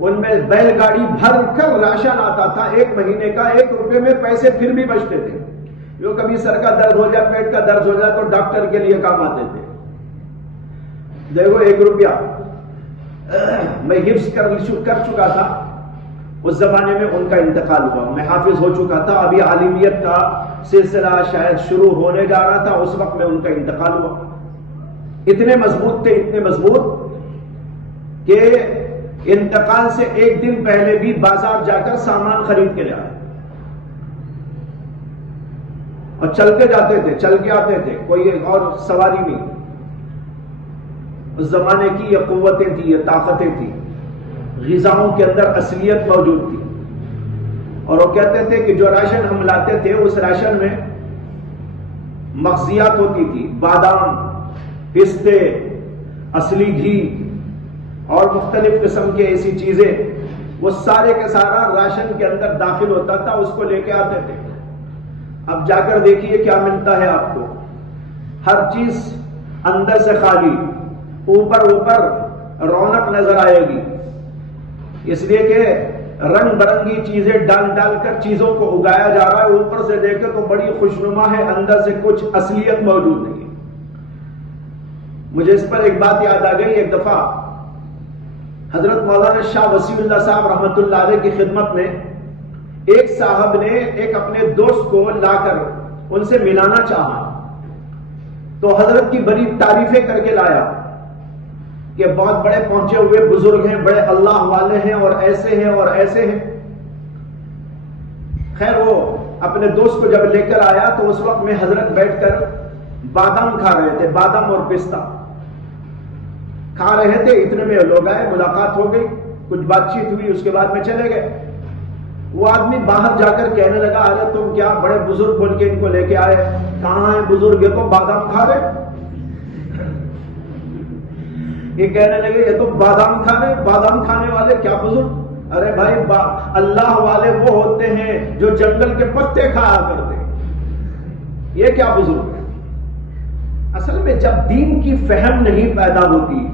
ان میں بیل گاڑی بھر کر راشن آتا تھا 1 مہینے کا، 1 روپے میں پیسے پھر بھی بچتے تھے۔ جو کبھی سر کا درد ہو جائے، پیٹ کا درد ہو جائے تو ڈاکٹر کے لیے کام آتے تھے۔ دیکھو 1 روپیہ میں حفظ کر چکا تھا، اس زمانے میں ان کا انتقال ہوا، میں حافظ ہو چکا تھا، ابھی عالمیت کا سلسلہ شاید شروع ہونے جا رہا تھا، اس وقت میں ان کا انتقال ہوا۔ اتنے مضبوط تھے، اتنے مضبوط کہ انتقال سے 1 دن پہلے بھی بازار جا کر سامان خرید کے لے آئے، اور چل کے جاتے تھے، چل کے آتے تھے، کوئی اور سواری نہیں۔ اس زمانے کی یہ قوتیں تھیں، یہ طاقتیں تھیں، غذاؤں کے اندر اصلیت موجود تھی۔ اور وہ کہتے تھے کہ جو راشن ہم لاتے تھے اس راشن میں مغزیات ہوتی تھی، بادام، پستے، اصلی گھی اور مختلف قسم کے ایسی چیزیں، وہ سارے کے سارا راشن کے اندر داخل ہوتا تھا، اس کو لے کے آتے تھے۔ اب جا کر دیکھیے کیا ملتا ہے آپ کو، ہر چیز اندر سے خالی، اوپر رونق نظر آئے گی، اس لیے کہ رنگ برنگی چیزیں ڈال ڈال کر چیزوں کو اگایا جا رہا ہے، اوپر سے دیکھے تو بڑی خوشنما ہے، اندر سے کچھ اصلیت موجود نہیں ہے۔ مجھے اس پر ایک بات یاد آ گئی، ایک دفعہ حضرت مولانا شاہ وسیع اللہ صاحب رحمۃ اللہ علیہ کی خدمت میں ایک صاحب نے ایک اپنے دوست کو لا کر ان سے ملانا چاہا، تو حضرت کی بڑی تعریفیں کر کے لایا کہ بہت بڑے پہنچے ہوئے بزرگ ہیں، بڑے اللہ والے ہیں، اور ایسے ہیں اور ایسے ہیں۔ خیر وہ اپنے دوست کو جب لے کر آیا تو اس وقت میں حضرت بیٹھ کر بادام کھا رہے تھے، بادام اور پستہ کھا رہے تھے۔ اتنے میں لوگ آئے، ملاقات ہو گئی، کچھ بات چیت ہوئی، اس کے بعد میں چلے گئے۔ وہ آدمی باہر جا کر کہنے لگا، ارے تم کیا بڑے بزرگ بول کے ان کو لے کے آئے؟ کہاں ہیں بزرگ؟ یہ تو بادام کھا رہے۔ یہ کہنے لگے یہ تو بادام کھا رہے، بادام کھانے والے کیا بزرگ؟ ارے بھائی اللہ والے وہ ہوتے ہیں جو جنگل کے پتے کھایا کرتے، یہ کیا بزرگ ہے؟ اصل میں جب دین کی فہم نہیں پیدا ہوتی،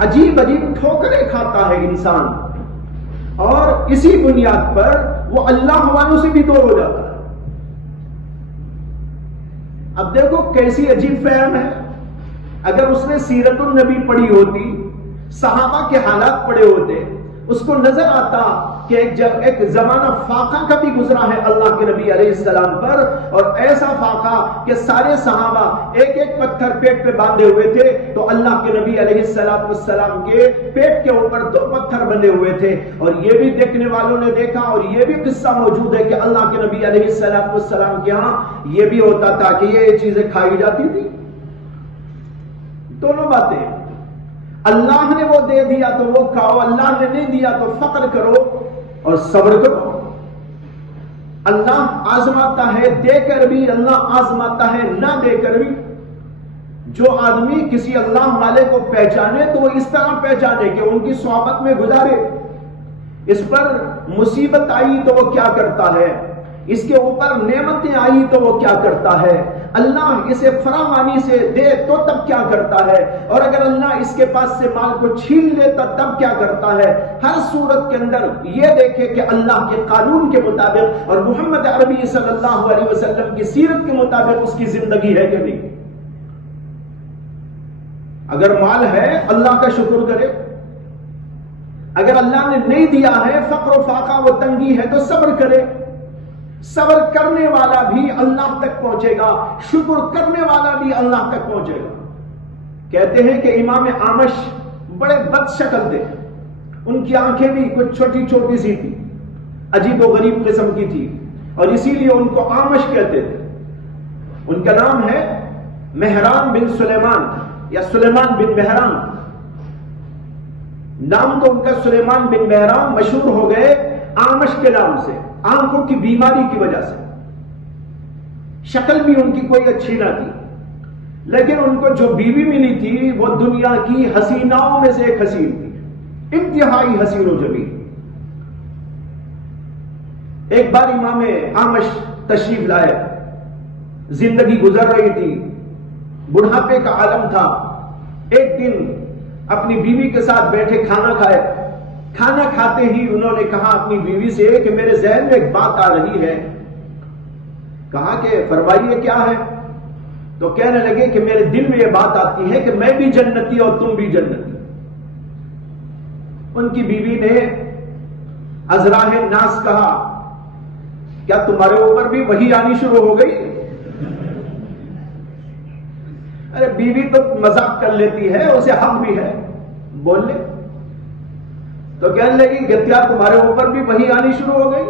عجیب عجیب ٹھوکریں کھاتا ہے انسان، اور اسی بنیاد پر وہ اللہ والوں سے بھی دور ہو جاتا ہے۔ اب دیکھو کیسی عجیب فہم ہے۔ اگر اس نے سیرت النبی پڑھی ہوتی، صحابہ کے حالات پڑھے ہوتے، اس کو نظر آتا کہ ایک زمانہ فاقہ کا بھی گزرا ہے اللہ کے نبی علیہ السلام پر، اور ایسا فاقہ کہ سارے صحابہ ایک ایک پتھر پیٹ پہ باندھے ہوئے تھے، تو اللہ کے نبی علیہ السلام کے پیٹ کے اوپر 2 پتھر بندھے ہوئے تھے۔ اور یہ بھی دیکھنے والوں نے دیکھا، اور یہ بھی قصہ موجود ہے کہ اللہ کے نبی علیہ السلام کے ہاں یہ بھی ہوتا تھا کہ یہ چیزیں کھائی جاتی تھی۔ دونوں باتیں، اللہ نے وہ دے دیا تو وہ کھاؤ، اللہ نے نہیں دیا تو فقر کرو اور صبر کرو۔ اللہ آزماتا ہے دے کر بھی، اللہ آزماتا ہے نہ دے کر بھی۔ جو آدمی کسی اللہ والے کو پہچانے تو وہ اس طرح پہچانے کہ ان کی صحبت میں گزارے، اس پر مصیبت آئی تو وہ کیا کرتا ہے، اس کے اوپر نعمتیں آئی تو وہ کیا کرتا ہے، اللہ اسے فراوانی سے دے تو تب کیا کرتا ہے، اور اگر اللہ اس کے پاس سے مال کو چھین لیتا تب کیا کرتا ہے۔ ہر صورت کے اندر یہ دیکھے کہ اللہ کے قانون کے مطابق اور محمد عربی صلی اللہ علیہ وسلم کی سیرت کے مطابق اس کی زندگی ہے کہ نہیں۔ اگر مال ہے اللہ کا شکر کرے، اگر اللہ نے نہیں دیا ہے، فقر و فاقہ و تنگی ہے تو صبر کرے۔ صبر کرنے والا بھی اللہ تک پہنچے گا، شکر کرنے والا بھی اللہ تک پہنچے گا۔ کہتے ہیں کہ امام اعمش بڑے بد شکل تھے، ان کی آنکھیں بھی کچھ چھوٹی چھوٹی سی تھی، عجیب و غریب قسم کی تھی، اور اسی لیے ان کو اعمش کہتے تھے۔ ان کا نام ہے مہران بن سلیمان یا سلیمان بن مہران، نام تو ان کا سلیمان بن مہران مشہور ہو گئے اعمش کے نام سے، آنکھوں کی بیماری کی وجہ سے۔ شکل بھی ان کی کوئی اچھی نہ تھی، لیکن ان کو جو بیوی ملی تھی وہ دنیا کی حسیناؤں میں سے ایک حسین تھی، انتہائی حسین و جمیل۔ ایک بار امام اعمش تشریف لائے، زندگی گزر رہی تھی، بڑھاپے کا عالم تھا۔ ایک دن اپنی بیوی کے ساتھ بیٹھے کھانا کھائے، کھانا کھاتے ہی انہوں نے کہا اپنی بیوی سے کہ میرے ذہن میں ایک بات آ رہی ہے۔ کہا کہ فرمائیے کیا ہے؟ تو کہنے لگے کہ میرے دل میں یہ بات آتی ہے کہ میں بھی جنتی اور تم بھی جنتی۔ ان کی بیوی نے ازراہ ناس کہا کیا تمہارے اوپر بھی وحی آنی شروع ہو گئی؟ ارے بیوی تو مذاق کر لیتی ہے، اسے حق بھی ہے بول لے۔ تو کہنے لگی کہ کیا تمہارے اوپر بھی وحی آنی شروع ہو گئی؟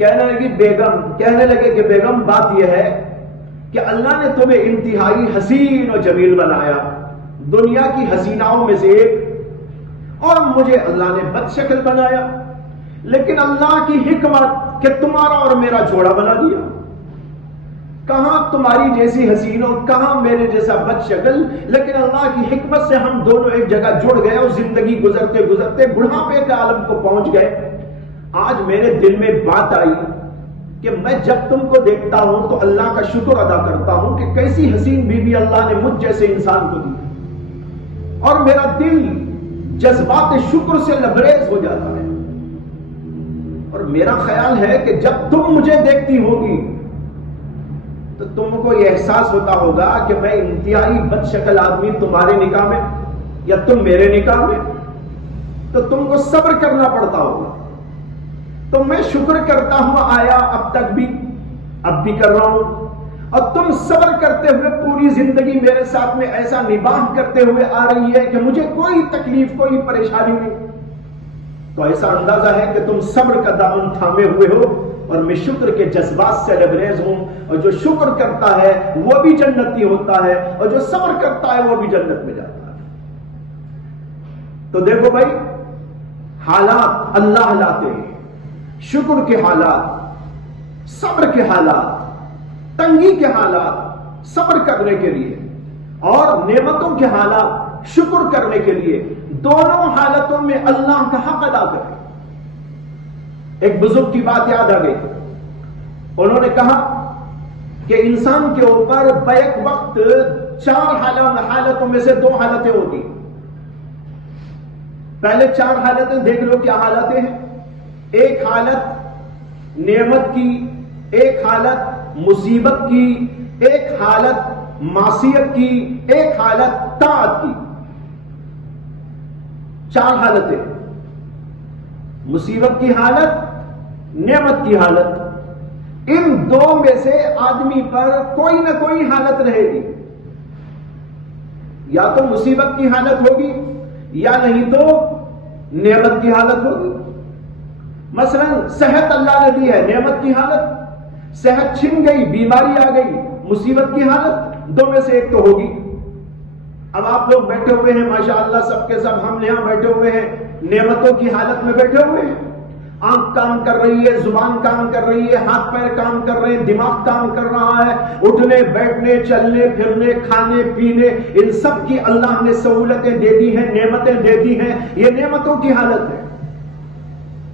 کہنے لگے کہ بیگم بات یہ ہے کہ اللہ نے تمہیں انتہائی حسین و جمیل بنایا، دنیا کی حسیناؤں میں سے ایک، اور مجھے اللہ نے بد شکل بنایا، لیکن اللہ کی حکمت کہ تمہارا اور میرا جوڑا بنا دیا، کہاں تمہاری جیسی حسین اور کہاں میرے جیسا بد شکل، لیکن اللہ کی حکمت سے ہم دونوں ایک جگہ جڑ گئے اور زندگی گزرتے گزرتے بڑھاپے کے عالم کو پہنچ گئے۔ آج میرے دل میں بات آئی کہ میں جب تم کو دیکھتا ہوں تو اللہ کا شکر ادا کرتا ہوں کہ کیسی حسین بیوی اللہ نے مجھ جیسے انسان کو دی، اور میرا دل جذبات شکر سے لبریز ہو جاتا ہے، اور میرا خیال ہے کہ جب تم مجھے دیکھتی ہوگی تو تم کو یہ احساس ہوتا ہوگا کہ میں انتہائی بد شکل آدمی تمہارے نکاح میں یا تم میرے نکاح میں، تو تم کو صبر کرنا پڑتا ہوگا۔ تو میں شکر کرتا ہوں آیا اب تک بھی، اب بھی کر رہا ہوں، اور تم صبر کرتے ہوئے پوری زندگی میرے ساتھ میں ایسا نباہ کرتے ہوئے آ رہی ہے کہ مجھے کوئی تکلیف کوئی پریشانی نہیں، تو ایسا اندازہ ہے کہ تم صبر کا دامن تھامے ہوئے ہو، اور میں شکر کے جذبات سے لبریز ہوں، اور جو شکر کرتا ہے وہ بھی جنتی ہوتا ہے، اور جو صبر کرتا ہے وہ بھی جنت میں جاتا ہے۔ تو دیکھو بھائی، حالات اللہ لاتے ہیں، شکر کے حالات، صبر کے حالات، تنگی کے حالات صبر کرنے کے لیے، اور نعمتوں کے حالات شکر کرنے کے لیے، دونوں حالتوں میں اللہ کا حق ادا کریں۔ ایک بزرگ کی بات یاد آ گئی، انہوں نے کہا کہ انسان کے اوپر بیک وقت 4 حالتوں میں سے 2 حالتیں ہوتی۔ پہلے 4 حالتیں دیکھ لو کیا حالتیں ہیں۔ ایک حالت نعمت کی، ایک حالت مصیبت کی، ایک حالت معصیت کی، ایک حالت طاعت کی۔ 4 حالتیں، مصیبت کی حالت، نعمت کی حالت، ان 2 میں سے آدمی پر کوئی نہ کوئی حالت رہے گی، یا تو مصیبت کی حالت ہوگی یا نہیں تو نعمت کی حالت ہوگی۔ مثلا صحت اللہ نے دی ہے، نعمت کی حالت، صحت چھن گئی، بیماری آ گئی، مصیبت کی حالت، 2 میں سے ایک تو ہوگی۔ اب آپ لوگ بیٹھے ہوئے ہیں ماشاءاللہ، سب کے سب ہم یہاں بیٹھے ہوئے ہیں، نعمتوں کی حالت میں بیٹھے ہوئے ہیں، آنکھ کام کر رہی ہے، زبان کام کر رہی ہے، ہاتھ پیر کام کر رہے ہیں، دماغ کام کر رہا ہے، اٹھنے بیٹھنے چلنے پھرنے کھانے پینے ان سب کی اللہ نے سہولتیں دے دی ہیں، نعمتیں دے دی ہیں، یہ نعمتوں کی حالت ہے۔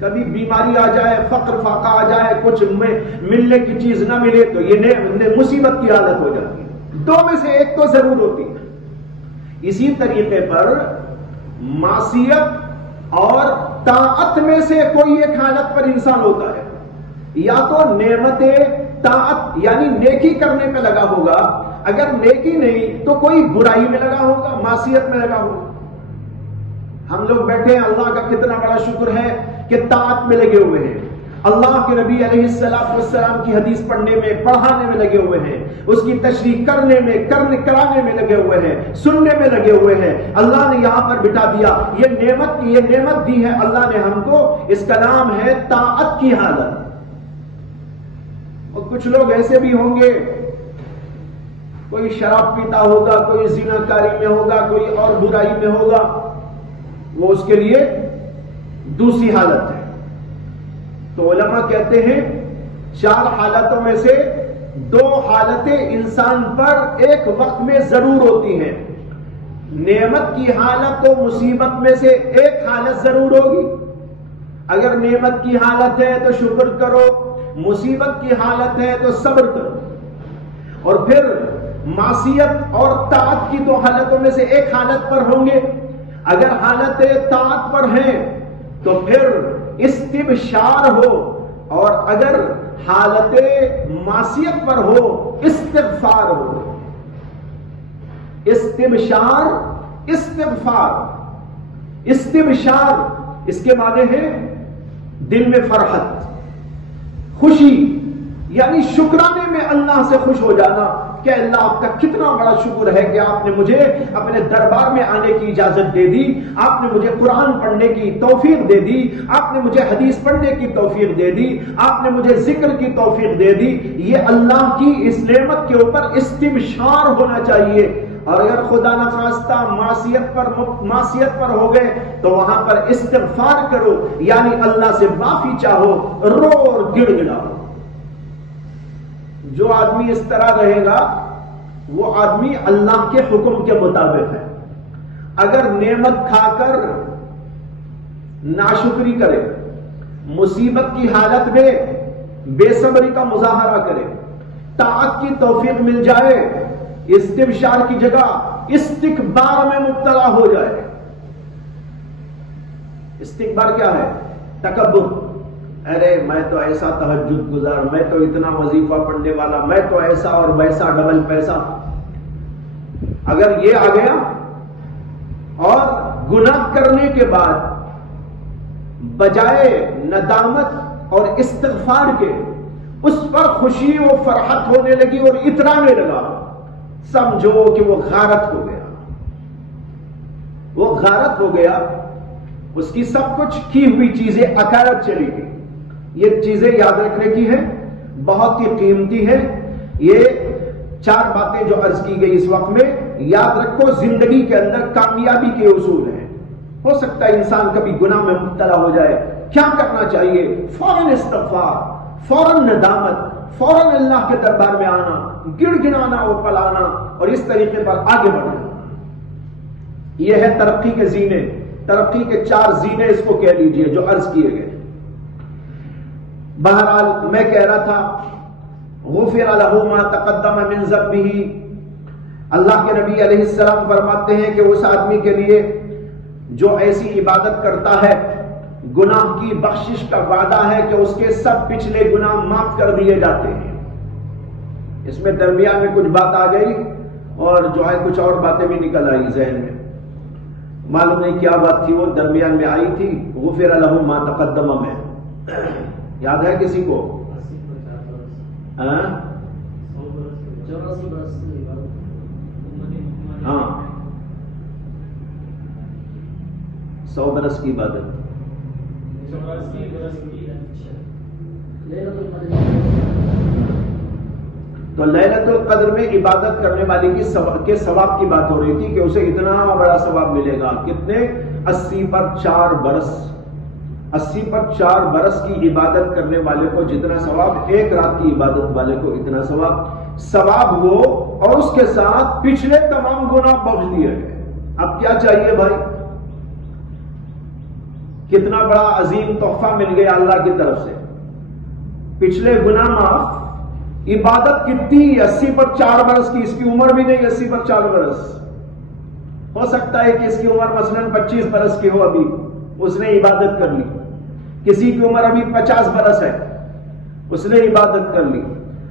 کبھی بیماری آ جائے، فقر فاقہ آ جائے، کچھ ملنے کی چیز نہ ملے تو یہ مصیبت کی حالت ہو جاتی ہے، 2 میں سے ایک تو ضرور ہوتی ہے۔ اسی طریقے پر معصیت اور طاعت میں سے کوئی ایک حالت پر انسان ہوتا ہے، یا تو نعمت طاعت یعنی نیکی کرنے پہ لگا ہوگا، اگر نیکی نہیں تو کوئی برائی میں لگا ہوگا، معصیت میں لگا ہوگا۔ ہم لوگ بیٹھے ہیں، اللہ کا کتنا بڑا شکر ہے کہ طاعت میں لگے ہوئے ہیں، اللہ کے نبی علیہ السلام کی حدیث پڑھنے میں پڑھانے میں لگے ہوئے ہیں، اس کی تشریح کرنے میں کرانے میں لگے ہوئے ہیں، سننے میں لگے ہوئے ہیں۔ اللہ نے یہاں پر بٹھا دیا، یہ نعمت دی ہے اللہ نے ہم کو، اس کا نام ہے طاعت کی حالت۔ اور کچھ لوگ ایسے بھی ہوں گے، کوئی شراب پیتا ہوگا، کوئی زنا کاری میں ہوگا، کوئی اور برائی میں ہوگا، وہ اس کے لیے دوسری حالت ہے۔ تو علماء کہتے ہیں 4 حالتوں میں سے 2 حالتیں انسان پر ایک وقت میں ضرور ہوتی ہیں۔ نعمت کی حالت و مصیبت میں سے ایک حالت ضرور ہوگی۔ اگر نعمت کی حالت ہے تو شکر کرو، مصیبت کی حالت ہے تو صبر کرو۔ اور پھر معصیت اور طاعت کی 2 حالتوں میں سے ایک حالت پر ہوں گے۔ اگر حالت طاعت پر ہیں تو پھر استبشار ہو، اور اگر حالت معصیت پر ہو استغفار ہو۔ استبشار، استغفار۔ استبشار اس کے معنی ہے دل میں فرحت، خوشی، یعنی شکرانے میں اللہ سے خوش ہو جانا کہ اللہ آپ کا کتنا بڑا شکر ہے کہ آپ نے مجھے اپنے دربار میں آنے کی اجازت دے دی، آپ نے مجھے قرآن پڑھنے کی توفیق دے دی، آپ نے مجھے حدیث پڑھنے کی توفیق دے دی، آپ نے مجھے ذکر کی توفیق دے دی۔ یہ اللہ کی اس نعمت کے اوپر استبشار ہونا چاہیے۔ اور اگر خدا نخواستہ معصیت پر ہو گئے تو وہاں پر استغفار کرو، یعنی اللہ سے معافی چاہو، رو اور گڑ گڑاؤ۔ جو آدمی اس طرح رہے گا وہ آدمی اللہ کے حکم کے مطابق ہے۔ اگر نعمت کھا کر ناشکری کرے، مصیبت کی حالت میں بے صبری کا مظاہرہ کرے، طاعت کی توفیق مل جائے، استبشار کی جگہ استکبار میں مبتلا ہو جائے۔ استکبار کیا ہے؟ تکبر۔ ارے میں تو ایسا تہجد گزار، میں تو اتنا وظیفہ پڑھنے والا، میں تو ایسا اور ویسا، ڈبل پیسہ۔ اگر یہ آ گیا اور گناہ کرنے کے بعد بجائے ندامت اور استغفار کے اس پر خوشی و فرحت ہونے لگی اور اترانے لگا، سمجھو کہ وہ غارت ہو گیا۔ وہ غارت ہو گیا، اس کی سب کچھ کی ہوئی چیزیں اکارت چلی گئی۔ یہ چیزیں یاد رکھنے کی ہیں، بہت ہی قیمتی ہے۔ یہ 4 باتیں جو عرض کی گئی اس وقت میں، یاد رکھو زندگی کے اندر کامیابی کے اصول ہیں۔ ہو سکتا ہے انسان کبھی گناہ میں مبتلا ہو جائے، کیا کرنا چاہیے؟ فوراً استغفار، فوراً ندامت، فوراً اللہ کے دربار میں آنا، گڑ گڑانا اور پلانا، اور اس طریقے پر آگے بڑھنا۔ یہ ہے ترقی کے زینے، ترقی کے 4 زینے اس کو کہہ لیجئے جو عرض کیے گئے۔ بہرحال میں کہہ رہا تھا غفر لہ ما تقدم من ذنبہ، اللہ کے نبی علیہ السلام فرماتے ہیں کہ اس آدمی کے لیے جو ایسی عبادت کرتا ہے، گناہ کی بخشش کا وعدہ ہے کہ اس کے سب پچھلے گناہ معاف کر دیے جاتے ہیں۔ اس میں درمیان میں کچھ بات آ گئی اور جو ہے کچھ اور باتیں بھی نکل آئی ذہن میں، معلوم نہیں کیا بات تھی، وہ درمیان میں آئی تھی غفر لہ ما تقدم میں، یاد ہے کسی کو؟ ہاں 100 برس کی عبادت۔ تو لیلۃ القدر میں عبادت کرنے والے کے ثواب کی بات ہو رہی تھی کہ اسے اتنا بڑا ثواب ملے گا۔ کتنے؟ 80 پر 4 برس۔ 80 پر 4 برس کی عبادت کرنے والے کو جتنا ثواب، 1 رات کی عبادت والے کو اتنا ثواب وہ، اور اس کے ساتھ پچھلے تمام گناہ بخش دیے گئے۔ اب کیا چاہیے بھائی؟ کتنا بڑا عظیم تحفہ مل گیا اللہ کی طرف سے، پچھلے گناہ معاف۔ عبادت کتنی؟ 80 پر 4 برس کی۔ اس کی عمر بھی نہیں 80 پر 4 برس۔ ہو سکتا ہے کہ اس کی عمر مثلاً 25 برس کی ہو، ابھی اس نے عبادت کر لی۔ کسی کی عمر ابھی 50 برس ہے، اس نے عبادت کر لی،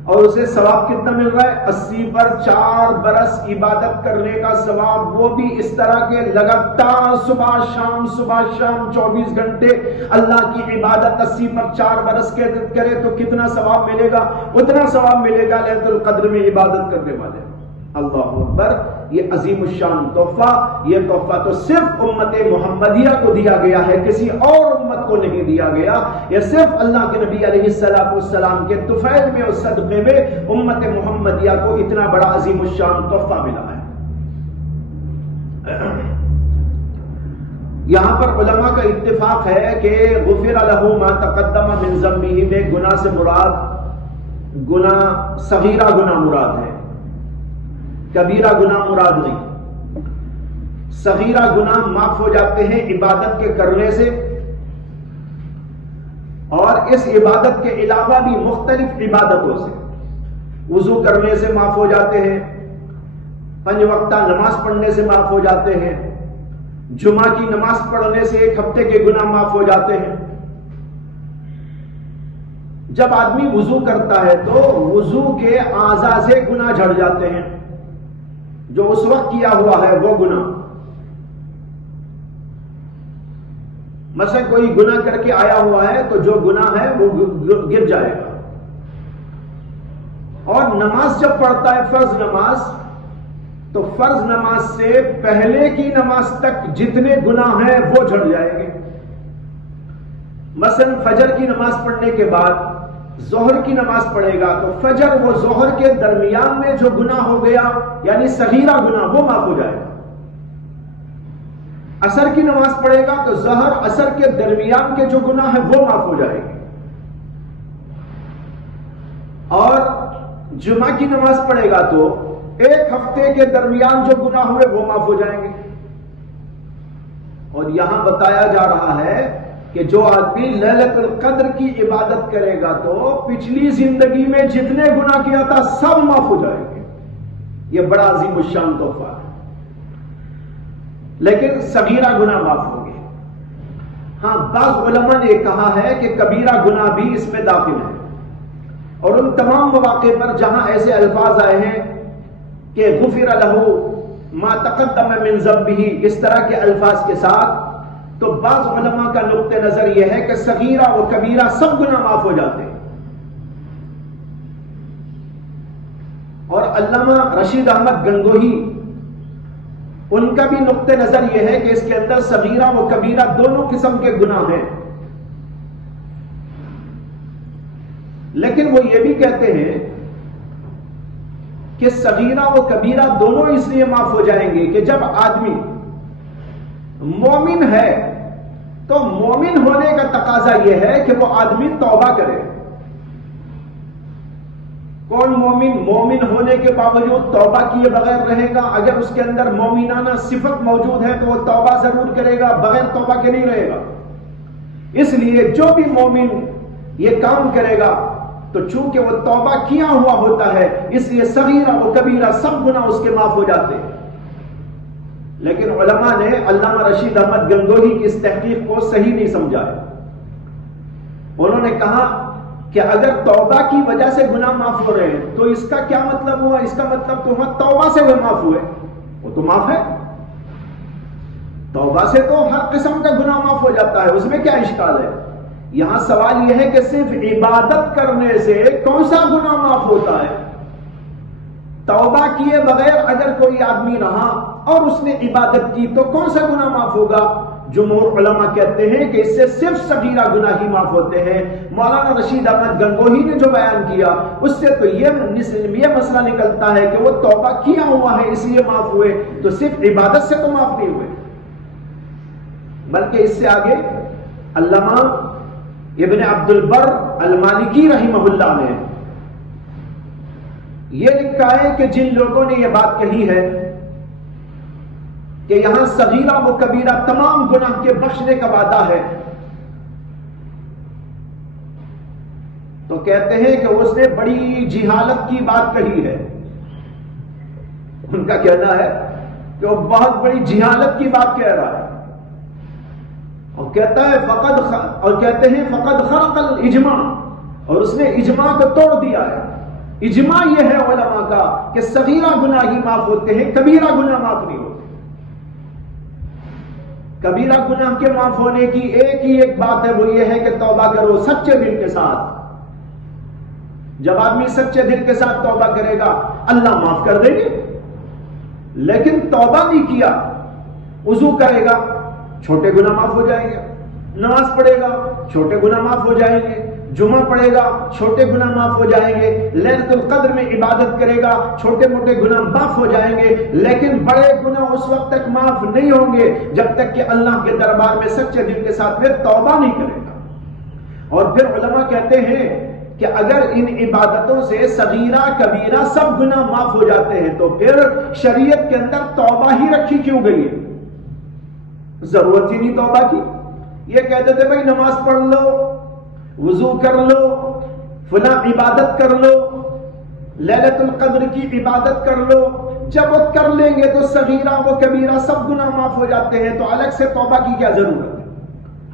اور اسے ثواب کتنا مل رہا ہے؟ 80 پر 4 برس عبادت کرنے کا ثواب، وہ بھی اس طرح کے لگاتار صبح شام 24 گھنٹے اللہ کی عبادت 80 پر 4 برس کرے تو کتنا ثواب ملے گا؟ اتنا ثواب ملے گا لیلۃ القدر میں عبادت کرنے والے۔ اللہ اکبر! یہ عظیم الشان تحفہ، یہ تحفہ تو صرف امت محمدیہ کو دیا گیا ہے، کسی اور امت کو نہیں دیا گیا۔ یہ صرف اللہ کے نبی علیہ السلام کے طفیل میں اور صدقے میں امت محمدیہ کو اتنا بڑا عظیم الشان تحفہ ملا ہے۔ یہاں پر علماء کا اتفاق ہے کہ غفر لہ ما تقدم من ذنبہ میں گناہ سے مراد گناہ صغیرہ گناہ مراد ہے، کبیرہ گناہ مراد نہیں۔ صغیرہ گناہ معاف ہو جاتے ہیں عبادت کے کرنے سے، اور اس عبادت کے علاوہ بھی مختلف عبادتوں سے، وضو کرنے سے معاف ہو جاتے ہیں، 5 وقتہ نماز پڑھنے سے معاف ہو جاتے ہیں، جمعہ کی نماز پڑھنے سے 1 ہفتے کے گناہ معاف ہو جاتے ہیں۔ جب آدمی وضو کرتا ہے تو وضو کے اعضاء سے گناہ جھڑ جاتے ہیں، جو اس وقت کیا ہوا ہے وہ گناہ۔ مثلا کوئی گناہ کر کے آیا ہوا ہے تو جو گناہ ہے وہ گر جائے گا۔ اور نماز جب پڑھتا ہے فرض نماز، تو فرض نماز سے پہلے کی نماز تک جتنے گناہ ہیں وہ جھڑ جائیں گے۔ مثلا فجر کی نماز پڑھنے کے بعد ظہر کی نماز پڑھے گا تو فجر و ظہر کے درمیان میں جو گناہ ہو گیا یعنی صغیرہ گناہ وہ معاف ہو جائے گا۔ عصر کی نماز پڑھے گا تو ظہر عصر کے درمیان کے جو گناہ ہیں وہ معاف ہو جائے گے، اور جمعہ کی نماز پڑھے گا تو ایک ہفتے کے درمیان جو گناہ ہوئے وہ معاف ہو جائیں گے۔ اور یہاں بتایا جا رہا ہے کہ جو آدمی لیلۃ القدر کی عبادت کرے گا تو پچھلی زندگی میں جتنے گناہ کیا تھا سب معاف ہو جائیں گے۔ یہ بڑا عظیم الشان تحفہ ہے، لیکن صغیرہ گناہ معاف ہوں گے۔ ہاں، بعض علماء نے کہا ہے کہ کبیرہ گناہ بھی اس میں داخل ہے، اور ان تمام مواقع پر جہاں ایسے الفاظ آئے ہیں کہ غفر لہ ما تقدم من ذنبہ، اس طرح کے الفاظ کے ساتھ، تو بعض علماء کا نقطہ نظر یہ ہے کہ صغیرہ و کبیرہ سب گناہ معاف ہو جاتے ہیں۔ اور علامہ رشید احمد گنگوہی، ان کا بھی نقطہ نظر یہ ہے کہ اس کے اندر صغیرہ و کبیرہ دونوں قسم کے گناہ ہیں، لیکن وہ یہ بھی کہتے ہیں کہ صغیرہ و کبیرہ دونوں اس لیے معاف ہو جائیں گے کہ جب آدمی مومن ہے تو مومن ہونے کا تقاضا یہ ہے کہ وہ آدمی توبہ کرے۔ کون مومن مومن ہونے کے باوجود توبہ کیے بغیر رہے گا؟ اگر اس کے اندر مومنانہ صفت موجود ہے تو وہ توبہ ضرور کرے گا، بغیر توبہ کے نہیں رہے گا۔ اس لیے جو بھی مومن یہ کام کرے گا تو چونکہ وہ توبہ کیا ہوا ہوتا ہے، اس لیے صغیرہ و کبیرہ سب گناہ اس کے معاف ہو جاتے ہیں۔ لیکن علماء نے علامہ رشید احمد گنگوہی کی اس تحقیق کو صحیح نہیں سمجھا ہے۔ انہوں نے کہا کہ اگر توبہ کی وجہ سے گناہ معاف ہو رہے ہیں تو اس کا کیا مطلب ہوا؟ اس کا مطلب تو ہوا توبہ سے وہ معاف ہوئے، وہ تو معاف ہے۔ توبہ سے تو ہر قسم کا گناہ معاف ہو جاتا ہے، اس میں کیا اشکال ہے؟ یہاں سوال یہ ہے کہ صرف عبادت کرنے سے کون سا گناہ معاف ہوتا ہے؟ توبہ کیے بغیر اگر کوئی آدمی رہا اور اس نے عبادت کی تو کون سا گناہ معاف ہوگا؟ جمہور علماء کہتے ہیں کہ اس سے صرف صغیرہ گناہ ہی معاف ہوتے ہیں۔ مولانا رشید احمد گنگوہی نے جو بیان کیا اس سے تو یہ مسئلہ نکلتا ہے کہ وہ توبہ کیا ہوا ہے اس لیے معاف ہوئے، تو صرف عبادت سے تو معاف نہیں ہوئے، بلکہ اس سے آگے علامہ ابن عبد البر المالکی رحمہ اللہ نے یہ لکھا ہے کہ جن لوگوں نے یہ بات کہی ہے کہ یہاں صغیرہ و کبیرہ تمام گناہ کے بخشنے کا وعدہ ہے، تو کہتے ہیں کہ اس نے بڑی جہالت کی بات کہی ہے۔ ان کا کہنا ہے کہ وہ بہت بڑی جہالت کی بات کہہ رہا ہے، اور کہتا ہے کہتے ہیں فقد خرق الاجماع، اور اس نے اجماع کو توڑ دیا ہے۔ اجماع یہ ہے علماء کا کہ صغیرہ گناہ ہی معاف ہوتے ہیں، کبیرہ گناہ معاف نہیں ہوتے۔ کبیرہ گناہ کے معاف ہونے کی ایک ہی ایک بات ہے، وہ یہ ہے کہ توبہ کرو سچے دل کے ساتھ۔ جب آدمی سچے دل کے ساتھ توبہ کرے گا اللہ معاف کر دیں گے، لیکن توبہ نہیں کیا، وضو کرے گا چھوٹے گناہ معاف ہو جائیں گے، نماز پڑھے گا چھوٹے گناہ معاف ہو جائیں گے، جمعہ پڑھے گا چھوٹے گناہ معاف ہو جائیں گے، لیلۃ القدر میں عبادت کرے گا چھوٹے موٹے گناہ معاف ہو جائیں گے، لیکن بڑے گناہ اس وقت تک معاف نہیں ہوں گے جب تک کہ اللہ کے دربار میں سچے دل کے ساتھ پھر توبہ نہیں کرے گا۔ اور پھر علماء کہتے ہیں کہ اگر ان عبادتوں سے صغیرہ کبیرہ سب گناہ معاف ہو جاتے ہیں تو پھر شریعت کے اندر توبہ ہی رکھی کیوں گئی ہے؟ ضرورت ہی نہیں توبہ کی۔ یہ کہتے تھے بھائی نماز پڑھ لو، وضو کر لو، فلاں عبادت کر لو، لیلۃ القدر کی عبادت کر لو، جب وہ کر لیں گے تو صغیرہ و کبیرہ سب گناہ معاف ہو جاتے ہیں، تو الگ سے توبہ کی کیا ضرورت ہے؟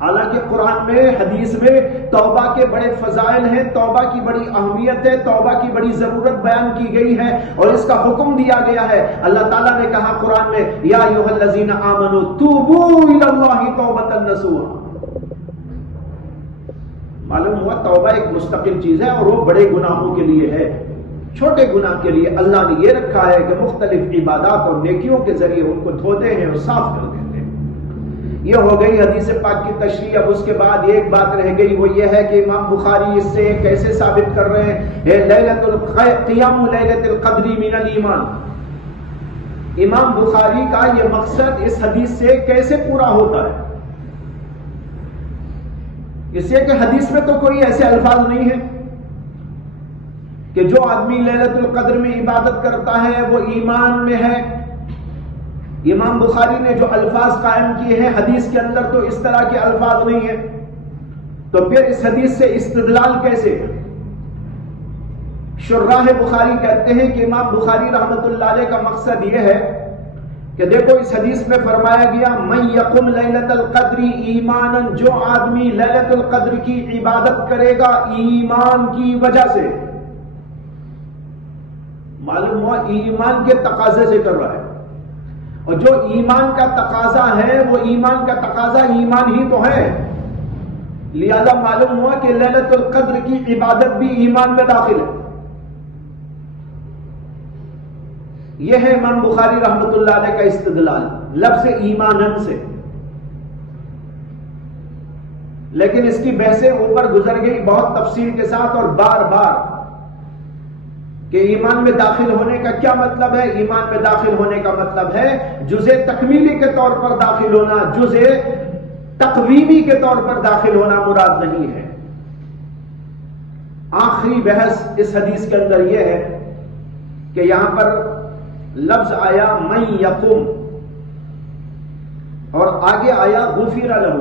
حالانکہ قرآن میں حدیث میں توبہ کے بڑے فضائل ہیں، توبہ کی بڑی اہمیت ہے، توبہ کی بڑی ضرورت بیان کی گئی ہے اور اس کا حکم دیا گیا ہے۔ اللہ تعالیٰ نے کہا قرآن میں یا ایھا الذین آمنوا توبوا الی اللہ توبۃ نصوحا۔ معلوم ہوا توبہ ایک مستقل چیز ہے اور وہ بڑے گناہوں کے لیے ہے۔ چھوٹے گناہ کے لیے اللہ نے یہ رکھا ہے کہ مختلف عبادات اور نیکیوں کے ذریعے ان کو دھوتے ہیں اور صاف کر دیتے ہیں۔ یہ ہو گئی حدیث پاک کی تشریح۔ اب اس کے بعد ایک بات رہ گئی، وہ یہ ہے کہ امام بخاری اس سے کیسے ثابت کر رہے ہیں قیام لیلۃ القدر من الایمان۔ امام بخاری کا یہ مقصد اس حدیث سے کیسے پورا ہوتا ہے؟ اس لیے کہ حدیث میں تو کوئی ایسے الفاظ نہیں ہے کہ جو آدمی لیلۃ القدر میں عبادت کرتا ہے وہ ایمان میں ہے۔ امام بخاری نے جو الفاظ قائم کیے ہیں حدیث کے اندر تو اس طرح کے الفاظ نہیں ہیں، تو پھر اس حدیث سے استدلال کیسے؟ شراح بخاری کہتے ہیں کہ امام بخاری رحمت اللہ علیہ کا مقصد یہ ہے کہ دیکھو اس حدیث میں فرمایا گیا من یقم لیلۃ القدر ایمانا، جو آدمی لیلۃ القدر کی عبادت کرے گا ایمان کی وجہ سے، معلوم ہوا ایمان کے تقاضے سے کر رہا ہے، اور جو ایمان کا تقاضا ہے وہ ایمان کا تقاضا ایمان ہی تو ہے، لہذا معلوم ہوا کہ لیلۃ القدر کی عبادت بھی ایمان میں داخل ہے۔ یہ ہے امام بخاری رحمت اللہ علیہ کا استدلال لفظ ایمانن سے۔ لیکن اس کی بحثیں اوپر گزر گئی بہت تفصیل کے ساتھ اور بار بار کہ ایمان میں داخل ہونے کا کیا مطلب ہے۔ ایمان میں داخل ہونے کا مطلب ہے جزء تکمیلی کے طور پر داخل ہونا، جزء تقویمی کے طور پر داخل ہونا مراد نہیں ہے۔ آخری بحث اس حدیث کے اندر یہ ہے کہ یہاں پر لفظ آیا من یقم اور آگے آیا غفر لہ،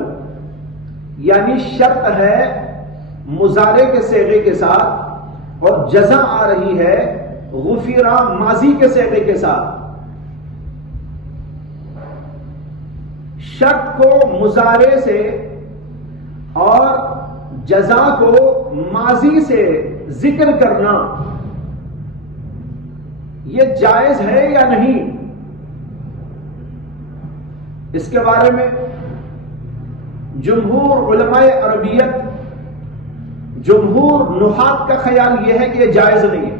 یعنی شرط ہے مضارع کے صیغے کے ساتھ اور جزا آ رہی ہے غفرہ ماضی کے صیغے کے ساتھ۔ شرط کو مضارع سے اور جزا کو ماضی سے ذکر کرنا یہ جائز ہے یا نہیں، اس کے بارے میں جمہور علماء عربیت، جمہور نحات کا خیال یہ ہے کہ یہ جائز نہیں ہے۔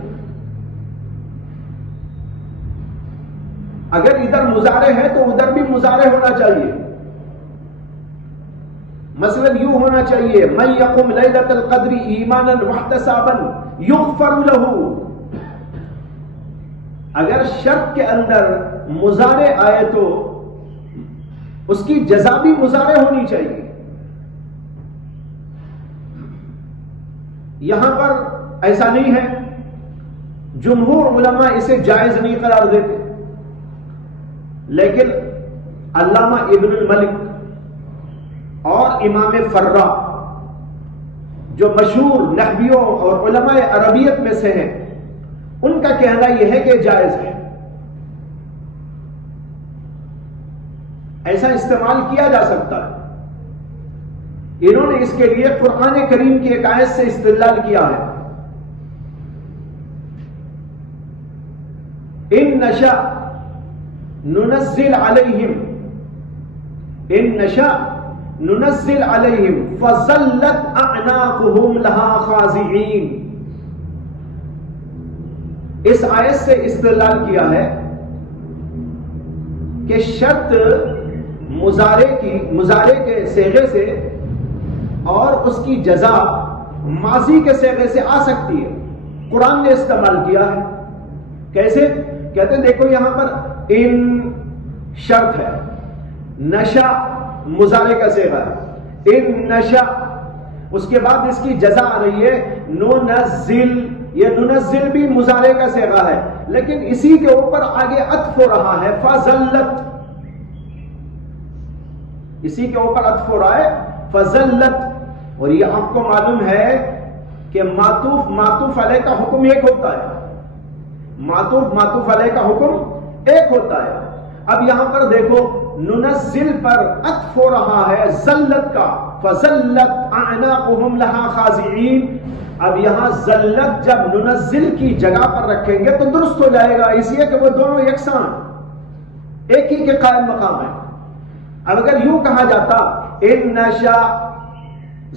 اگر ادھر مضارع ہے تو ادھر بھی مضارع ہونا چاہیے، مثلا یوں ہونا چاہیے من یقم لیلۃ القدر ایمانا واحتسابا یغفر لہ۔ اگر شرط کے اندر مضارع آئے تو اس کی جزا بھی مضارع ہونی چاہیے۔ یہاں پر ایسا نہیں ہے، جمہور علماء اسے جائز نہیں قرار دیتے، لیکن علامہ ابن الملک اور امام فرا جو مشہور نحویوں اور علماء عربیت میں سے ہیں، ان کا کہنا یہ ہے کہ جائز ہے، ایسا استعمال کیا جا سکتا ہے۔ انہوں نے اس کے لیے قرآن کریم کی ایک آیت سے استدلال کیا ہے، ان نشأ ننزل علیہم، ان نشأ ننزل علیہم فظلت اعناقہم لہا خاضعین۔ اس آیت سے استدلال کیا ہے کہ شرط مضارع کے صیغے سے اور اس کی جزا ماضی کے صیغے سے آ سکتی ہے، قرآن نے استعمال کیا ہے۔ کیسے؟ کہتے ہیں دیکھو یہاں پر ان شرط ہے، نشا مضارع کا صیغہ ہے، ان نشا، اس کے بعد اس کی جزا آ رہی ہے ننزل، یہ ننزل بھی مضارع کا صیغہ ہے، لیکن اسی کے اوپر آگے عطف ہو رہا ہے فظلت، اسی کے اوپر عطف ہو رہا ہے فظلت۔ اور یہ آپ کو معلوم ہے کہ معطوف علیہ کا حکم ایک ہوتا ہے، معطوف علیہ کا حکم ایک ہوتا ہے۔ اب یہاں پر دیکھو ننزل پر عطف ہو رہا ہے ذلت کا، فظلت اعناقہم لہا خاضعین۔ اب یہاں ذلت جب ننزل کی جگہ پر رکھیں گے تو درست ہو جائے گا، اس لیے کہ وہ دونوں یکساں ایک ہی کے قائم مقام ہے۔ اب اگر یوں کہا جاتا ان نشا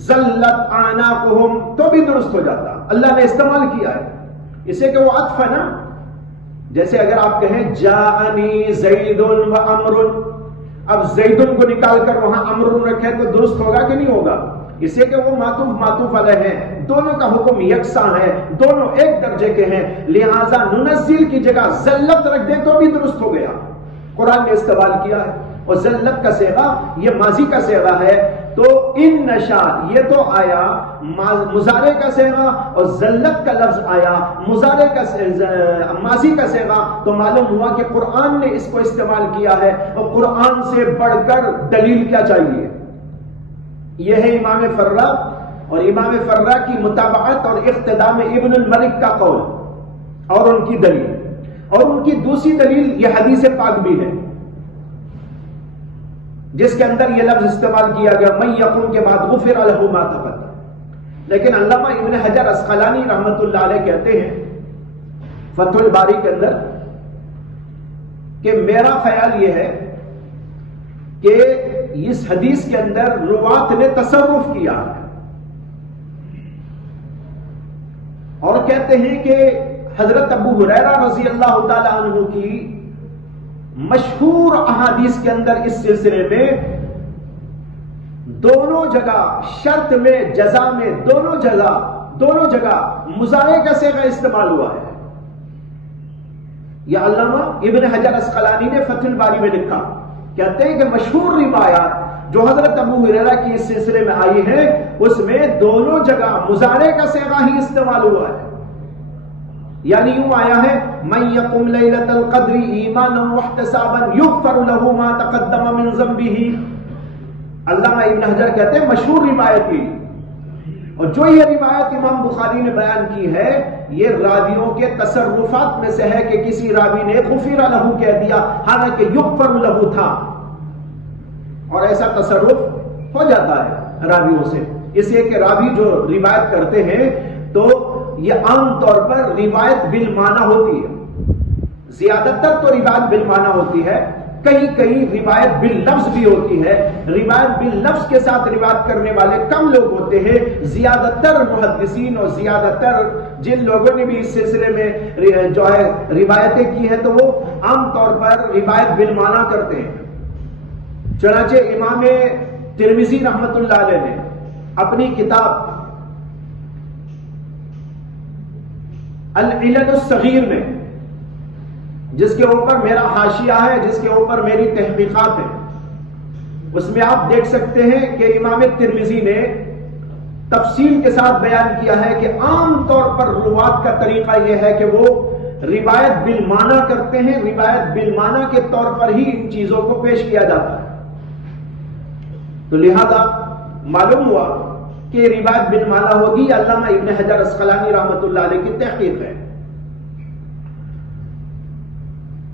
ذلت اعناقہم تو بھی درست ہو جاتا، اللہ نے استعمال کیا ہے۔ اسے کہ وہ عطف ہے نا. جیسے اگر آپ کہیں جاءنی زید و امر، اب زید کو نکال کر وہاں امر رکھے تو درست ہوگا کہ نہیں ہوگا؟ اسے کہ وہ معطوف علیہ ہیں، دونوں کا حکم یکساں ہے، دونوں ایک درجے کے ہیں، لہذا ننزل کی جگہ زلت رکھ دیں تو بھی درست ہو گیا. قرآن نے استعمال کیا ہے. اور زلت کا صیغہ یہ ماضی کا صیغہ ہے، تو ان نشا یہ تو آیا مضارع کا صیغہ، اور زلت کا لفظ آیا مضارع کا ماضی کا صیغہ، تو معلوم ہوا کہ قرآن نے اس کو استعمال کیا ہے. اور قرآن سے بڑھ کر دلیل کیا چاہیے؟ یہ ہے امام فرا، اور امام فرا کی متابعت اور اقتداء میں ابن الملک کا قول اور ان کی دلیل. اور ان کی دوسری دلیل یہ حدیث پاک بھی ہے جس کے اندر یہ لفظ استعمال کیا گیا من یقوم کے بعد غفر له ما تقدم. لیکن علامہ ابن حجر عسقلانی رحمت اللہ علیہ کہتے ہیں فتح الباری کے اندر کہ میرا خیال یہ ہے کہ اس حدیث کے اندر روات نے تصرف کیا ہے، اور کہتے ہیں کہ حضرت ابو ہریرہ رضی اللہ تعالی عنہ کی مشہور احادیث کے اندر اس سلسلے میں دونوں جگہ شرط میں جزا میں دونوں جگہ مضارع کا صیغہ استعمال ہوا ہے. یہ علامہ ابن حجر عسقلانی نے فتح الباری میں لکھا، کہتے ہیں کہ مشہور روایات جو حضرت ابو ہریرہ کی اس سلسلے میں آئی ہے اس میں دونوں جگہ مضارع کا صیغہ ہی استعمال ہوا ہے. یعنی یوں آیا ہے من یقم لیلۃ القدر ایمانا واحتسابا یغفر له ما تقدم من ذنبه. علامہ ابن حجر کہتے ہیں مشہور روایت کی، اور جو یہ روایت امام بخاری نے بیان کی ہے یہ راویوں کے تصرفات میں سے ہے کہ کسی راوی نے غفر له کہہ دیا حالانکہ یغفر له تھا، اور ایسا تصرف ہو جاتا ہے راویوں سے. اس لیے کہ راوی جو روایت کرتے ہیں تو یہ عام طور پر روایت بالمعنی ہوتی ہے، زیادہ تر تو روایت بالمعنی ہوتی ہے، کہیں روایت باللفظ بھی ہوتی ہے. روایت باللفظ کے ساتھ روایت کرنے والے کم لوگ ہوتے ہیں. زیادہ تر محدثین اور زیادہ تر جن لوگوں نے بھی اس سلسلے میں جو ہے روایتیں کی ہیں تو وہ عام طور پر روایت بالمعنی کرتے ہیں. چنانچہ امام ترمذی رحمت اللہ علیہ نے اپنی کتاب العلل الصغیر میں، جس کے اوپر میرا حاشیہ ہے، جس کے اوپر میری تحقیقات ہیں، اس میں آپ دیکھ سکتے ہیں کہ امام ترمذی نے تفصیل کے ساتھ بیان کیا ہے کہ عام طور پر روات کا طریقہ یہ ہے کہ وہ روایت بالمعنی کرتے ہیں. روایت بالمعنی کے طور پر ہی ان چیزوں کو پیش کیا جاتا ہے. تو لہذا معلوم ہوا کہ روایت بالمعنی ہوگی. علامہ ابن حجر عسقلانی رحمت اللہ علیہ کی تحقیق ہے.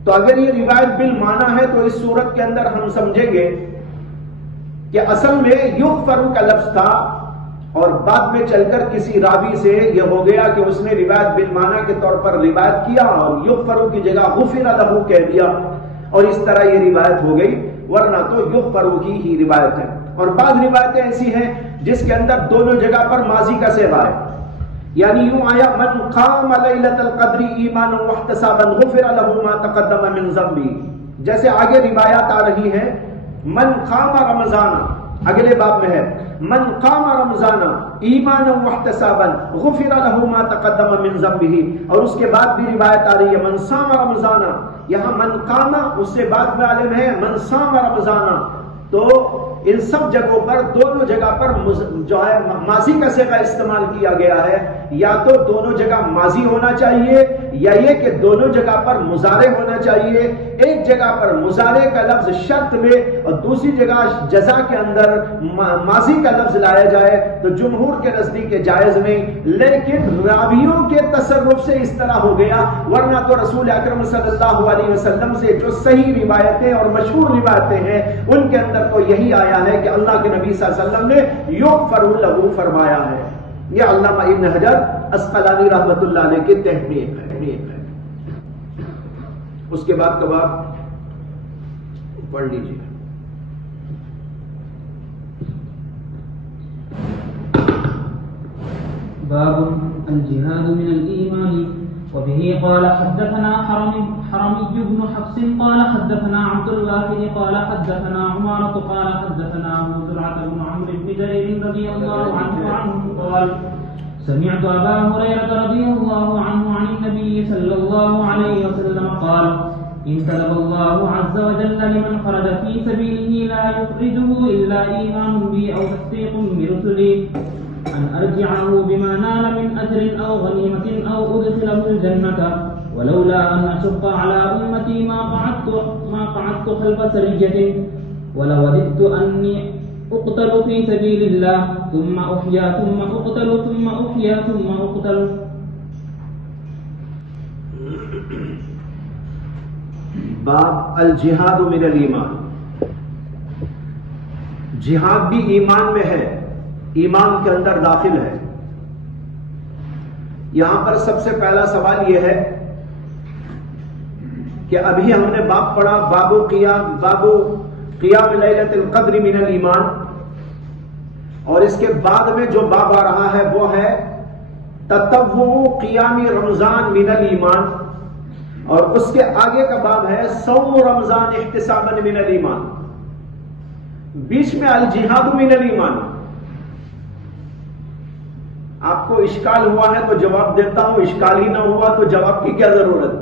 تو اگر یہ روایت بالمعنی ہے تو اس صورت کے اندر ہم سمجھیں گے کہ اصل میں یغفر کا لفظ تھا، اور بعد میں چل کر کسی راوی سے یہ ہو گیا کہ اس نے روایت بالمعنی کے طور پر روایت کیا اور یغفر کی جگہ غفر له کہہ دیا، اور اس طرح یہ روایت ہو گئی، ورنہ تو یغفر کی ہی روایت ہے. اور بعض روایتیں ایسی ہیں جس کے اندر دونوں جگہ پر ماضی کا صیغہ ہے. یعنی یوں آیا من قام لیلۃ القدر ایمانا واحتسابا غفر له ما تقدم من ذنبه. جیسے آگے روایات آ رہی ہیں من قام رمضان، اگلے باب میں ہے من قام رمضان ایمانا واحتسابا غفر له ما تقدم من ذنبه، اور اس کے بعد بھی روایت آ رہی ہے من صام رمضان. یہاں من قام اس سے بعد میں عالم ہے من صام رمضان. تو ان سب جگہوں پر دونوں جگہ پر جو ہے ماضی کا صیغہ استعمال کیا گیا ہے. یا تو دونوں جگہ ماضی ہونا چاہیے یا یہ کہ دونوں جگہ پر مضارع ہونا چاہیے. ایک جگہ پر مضارع کا لفظ شرط میں اور دوسری جگہ جزا کے اندر ماضی کا لفظ لایا جائے تو جمہور کے نزدیک جائز نہیں، لیکن راویوں کے تصرف سے اس طرح ہو گیا، ورنہ تو رسول اکرم صلی اللہ علیہ وسلم سے جو صحیح روایتیں اور مشہور روایتیں ہیں ان کے اندر تو یہی آیا ہے کہ اللہ کے نبی صلی اللہ علیہ وسلم نے یغفر له فرمایا ہے. یہ علامہ ابن حجر عسقلانی رحمت اللہ علیہ کی تحقیق ہے. اس کے بعد کب آپ پڑھ لیجیے. باب الجهاد من الإيمان. وبه قال حدثنا حرمي بن حفص قال حدثنا عبد الواحد قال حدثنا عمارة قال حدثنا أبو زرعة بن عمرو بن جرير رضي الله عنه قال سمعت أبا هريرة رضي الله عنه عن النبي صلى الله عليه وسلم قال إن كتب الله عز وجل لمن خرج في سبيله لا يخرجه إلا إيمان بي أو تصديق برسلي أن أرجعه بما نال من أجر أو غنيمة أو أدخله الجنة ولولا أن أشق على أمتي ما قعدت خلف سرية ولوددت أني أقتل في سبيل الله ثم أحيا ثم أقتل ثم أحيا ثم أقتل. باب الجہاد من الایمان. جہاد بھی ایمان میں ہے، ایمان کے اندر داخل ہے. یہاں پر سب سے پہلا سوال یہ ہے کہ ابھی ہم نے باب پڑھا باب قیام لیلۃ القدر من الایمان، اور اس کے بعد میں جو باب آ رہا ہے وہ ہے تطوع قیام رمضان من الایمان، اور اس کے آگے کا باب ہے صوم رمضان احتسابا من الایمان. بیچ میں الجہاد من الایمان. آپ کو اشکال ہوا ہے تو جواب دیتا ہوں، اشکال ہی نہ ہوا تو جواب کی کیا ضرورت؟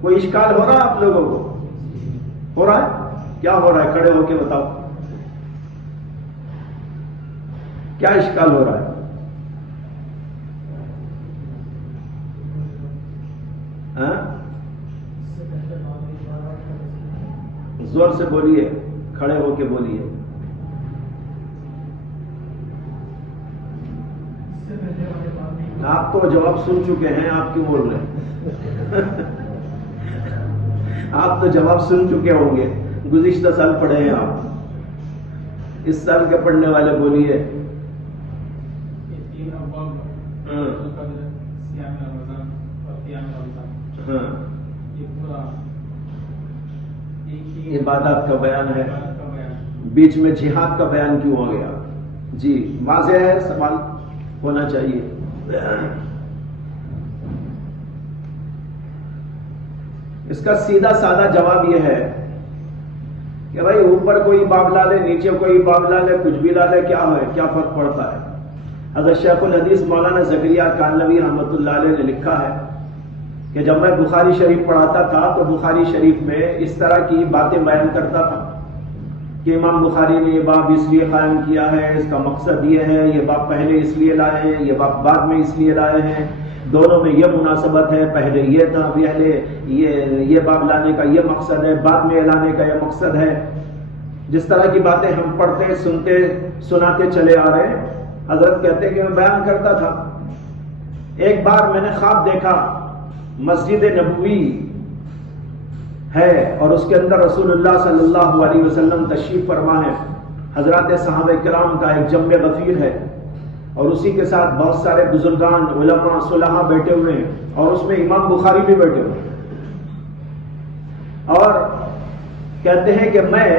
کوئی اشکال ہو رہا ہے آپ لوگوں کو؟ ہو رہا ہے؟ کیا ہو رہا ہے؟ کھڑے ہو کے بتاؤ کیا اشکال ہو رہا ہے؟ زور سے بولیے، کھڑے ہو کے بولیے. آپ تو جواب سن چکے ہیں، آپ کیوں بول رہے ہیں؟ آپ تو جواب سن چکے ہوں گے، گزشتہ سال پڑھے ہیں آپ. اس سال کے پڑھنے والے بولیے. عبادات کا بیان ہے، بیچ میں جہاد کا بیان کیوں ہو گیا؟ جی واضح ہے، سوال ہونا چاہیے. اس کا سیدھا سادہ جواب یہ ہے کہ بھائی اوپر کوئی باب لا لے، نیچے کوئی باب لا لے، کچھ بھی لا لے، کیا ہے، کیا فرق پڑتا ہے؟ حضرت شیخ الحدیث مولانا زکریا کانلوی رحمۃ اللہ علیہ نے لکھا ہے کہ جب میں بخاری شریف پڑھاتا تھا تو بخاری شریف میں اس طرح کی باتیں بیان کرتا تھا کہ امام بخاری نے یہ باب اس لیے قائم کیا ہے، اس کا مقصد یہ ہے، یہ باب پہلے اس لیے لائے ہیں، یہ باب بعد میں اس لیے لائے ہیں، دونوں میں یہ مناسبت ہے، پہلے یہ تھا، پہلے یہ باب لانے کا یہ مقصد ہے، بعد میں لانے کا یہ مقصد ہے. جس طرح کی باتیں ہم پڑھتے سنتے سناتے چلے آ رہے ہیں، حضرت کہتے کہ میں بیان کرتا تھا. ایک بار میں نے خواب دیکھا مسجد نبوی ہے اور اس کے اندر رسول اللہ صلی اللہ علیہ وسلم تشریف فرما ہے، حضرات صحابہ کرام کا ایک جمع غفیر ہے، اور اسی کے ساتھ بہت سارے بزرگان علماء صلحاء بیٹھے ہوئے ہیں، اور اس میں امام بخاری بھی بیٹھے ہوئے ہیں. اور کہتے ہیں کہ میں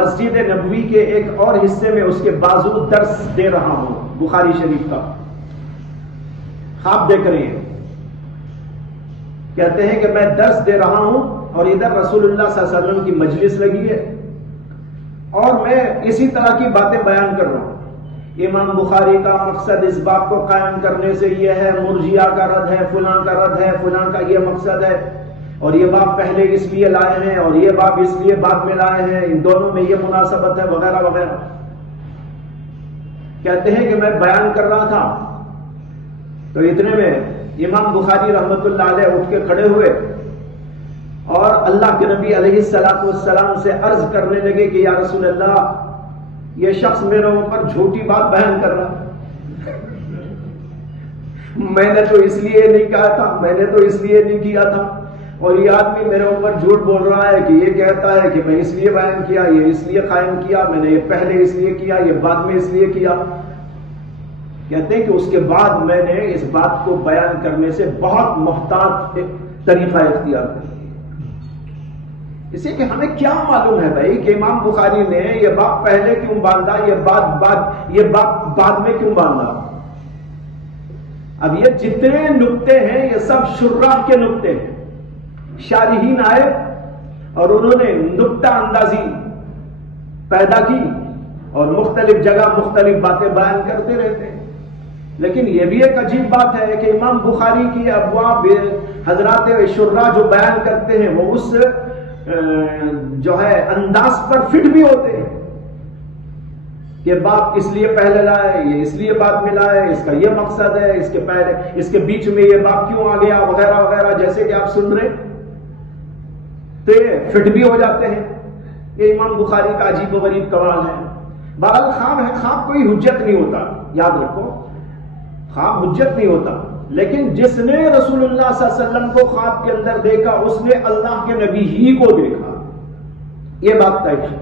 مسجد نبوی کے ایک اور حصے میں اس کے بازو درس دے رہا ہوں بخاری شریف کا. خواب دیکھ رہے ہیں، کہتے ہیں کہ میں درس دے رہا ہوں اور ادھر رسول اللہ صلی اللہ علیہ وسلم کی مجلس لگی ہے اور میں اسی طرح کی باتیں بیان کر رہا ہوں. امام بخاری کا مقصد اس بات کو قائم کرنے سے یہ ہے، مرجیہ کا رد ہے، فلاں کا رد ہے، فلاں کا یہ مقصد ہے، اور یہ باب پہلے اس لیے لائے ہیں اور یہ باب اس لیے بعد میں لائے ہیں، ان دونوں میں یہ مناسبت ہے، وغیرہ وغیرہ. کہتے ہیں کہ میں بیان کر رہا تھا تو اتنے میں امام بخاری رحمت اللہ علیہ اٹھ کے کھڑے ہوئے اور اللہ کے نبی علیہ الصلوۃ والسلام سے عرض کرنے لگے کہ یا رسول اللہ، یہ شخص میرے اوپر جھوٹی بات بیان کر رہا، میں نے تو اس لیے نہیں کہا تھا، میں نے تو اس لیے نہیں کیا تھا، اور یہ آدمی میرے اوپر جھوٹ بول رہا ہے کہ یہ کہتا ہے کہ میں اس لیے بیان کیا، یہ اس لیے قائم کیا، میں نے یہ پہلے اس لیے کیا، یہ بعد میں اس لیے کیا. کہتے ہیں کہ اس کے بعد میں نے اس بات کو بیان کرنے سے بہت محتاط طریقہ اختیار کیا. اسے کہ ہمیں کیا معلوم ہے بھائی کہ امام بخاری نے یہ باب پہلے کیوں باندھا، یہ باب بعد میں کیوں باندھا؟ اب یہ جتنے نقطے ہیں یہ سب شراح کے نقطے ہیں. شارحین آئے اور انہوں نے نقطہ اندازی پیدا کی اور مختلف جگہ مختلف باتیں بیان کرتے رہتے ہیں. لیکن یہ بھی ایک عجیب بات ہے کہ امام بخاری کی ابواب حضرات شراح جو بیان کرتے ہیں وہ اس جو ہے انداز پر فٹ بھی ہوتے ہیں کہ باپ اس لیے پہلے لائے، یہ اس لیے بعد میں لائے، اس کا یہ مقصد ہے، اس کے پہلے اس کے بیچ میں یہ باپ کیوں آ گیا وغیرہ وغیرہ، جیسے کہ آپ سن رہے تو یہ فٹ بھی ہو جاتے ہیں. یہ امام بخاری کا عجیب و غریب کمال ہے. بہرحال خواب ہے، خواب کوئی حجت نہیں ہوتا، یاد رکھو خواب حجت نہیں ہوتا. لیکن جس نے رسول اللہ صلی اللہ علیہ وسلم کو خواب کے اندر دیکھا اس نے اللہ کے نبی ہی کو دیکھا، یہ بات طے ہے.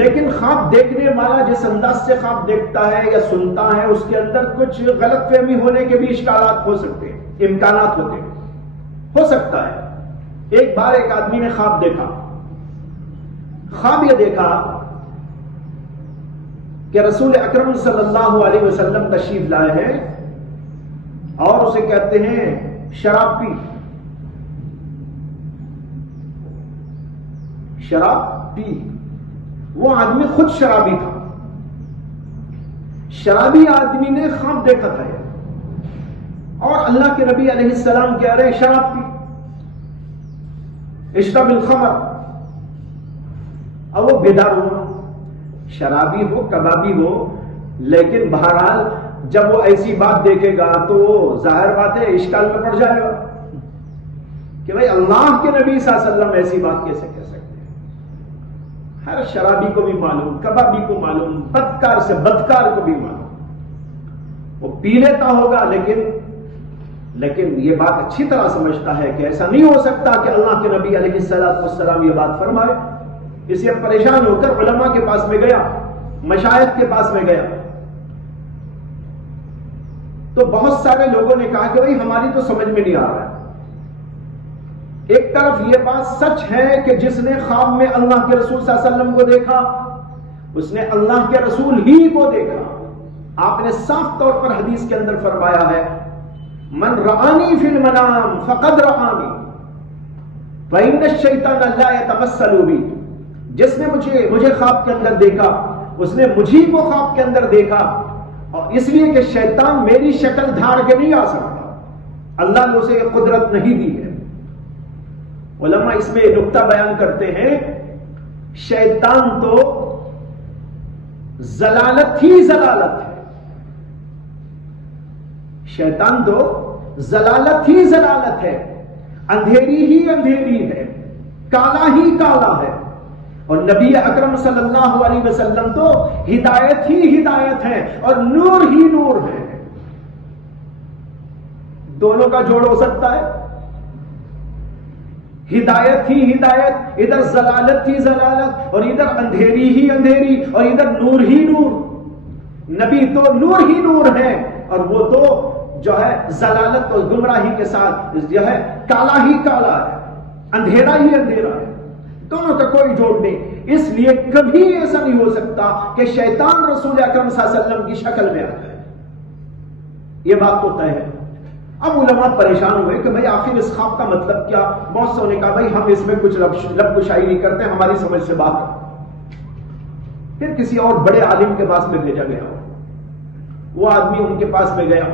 لیکن خواب دیکھنے والا جس انداز سے خواب دیکھتا ہے یا سنتا ہے اس کے اندر کچھ غلط فہمی ہونے کے بھی اشکالات ہو سکتے ہیں، امکانات ہوتے ہیں. ہو سکتا ہے ایک بار ایک آدمی نے خواب دیکھا، خواب یہ دیکھا کہ رسول اکرم صلی اللہ علیہ وسلم تشریف لائے ہیں اور اسے کہتے ہیں شراب پی. شراب پی. وہ آدمی خود شرابی تھا. شرابی آدمی نے خواب دیکھا تھا اور اللہ کے نبی علیہ السلام کہہ رہے شراب پی، اشرب الخمر. اب وہ بیدار ہوا، شرابی ہو کبابی ہو، لیکن بہرحال جب وہ ایسی بات دیکھے گا تو وہ ظاہر بات ہے اشکال میں پڑ جائے گا کہ بھائی اللہ کے نبی صلی اللہ علیہ وسلم ایسی بات کیسے کہہ سکتے ہیں. ہر شرابی کو بھی معلوم، کبابی کو معلوم، بدکار سے بدکار کو بھی معلوم. وہ پی لیتا ہوگا لیکن یہ بات اچھی طرح سمجھتا ہے کہ ایسا نہیں ہو سکتا کہ اللہ کے نبی علیہ السلام یہ بات فرمائے. اس لیے پریشان ہو کر علماء کے پاس میں گیا، مشائخ کے پاس میں گیا تو بہت سارے لوگوں نے کہا کہ بھائی ہماری تو سمجھ میں نہیں آ رہا ہے. ایک طرف یہ بات سچ ہے کہ جس نے خواب میں اللہ کے رسول صلی اللہ علیہ وسلم کو دیکھا اس نے اللہ کے رسول ہی کو دیکھا. آپ نے صاف طور پر حدیث کے اندر فرمایا ہے من رآنی فی المنام فقد رآنی فإن الشیطان لا یتمثل بی. جس نے مجھے خواب کے اندر دیکھا اس نے مجھے کو خواب کے اندر دیکھا، اور اس لیے کہ شیطان میری شکل دھار کے نہیں آ سکتا، اللہ نے اسے یہ قدرت نہیں دی ہے. علماء اس میں نقطہ بیان کرتے ہیں شیطان تو ضلالت ہی ضلالت ہے. شیطان تو ضلالت ہی ضلالت ہے، اندھیری ہی اندھیری ہے، کالا ہی کالا ہے. اور نبی اکرم صلی اللہ علیہ وسلم تو ہدایت ہی ہدایت ہے اور نور ہی نور ہے. دونوں کا جوڑ ہو سکتا ہے، ہدایت ہی ہدایت، ادھر ضلالت ہی ضلالت اور ادھر اندھیری ہی اندھیری اور ادھر نور ہی نور. نبی تو نور ہی نور ہے اور وہ تو جو ہے ضلالت اور گمراہی کے ساتھ جو ہے کالا ہی کالا ہے، اندھیرا ہی اندھیرا ہے. دونوں کا کوئی جوڑ نہیں. اس لیے کبھی ایسا نہیں ہو سکتا کہ شیطان رسول اکرم صلی اللہ علیہ وسلم کی شکل میں آ جائے. یہ بات تو طے ہے. اب علماء پریشان ہوئے کہ بھئی آخر اس خواب کا مطلب کیا. بہت سو نے کہا بھئی ہم اس میں کچھ لب کشائی نہیں کرتے، ہماری سمجھ سے باہر. پھر کسی اور بڑے عالم کے پاس میں بھیجا گیا. وہ آدمی ان کے پاس میں گیا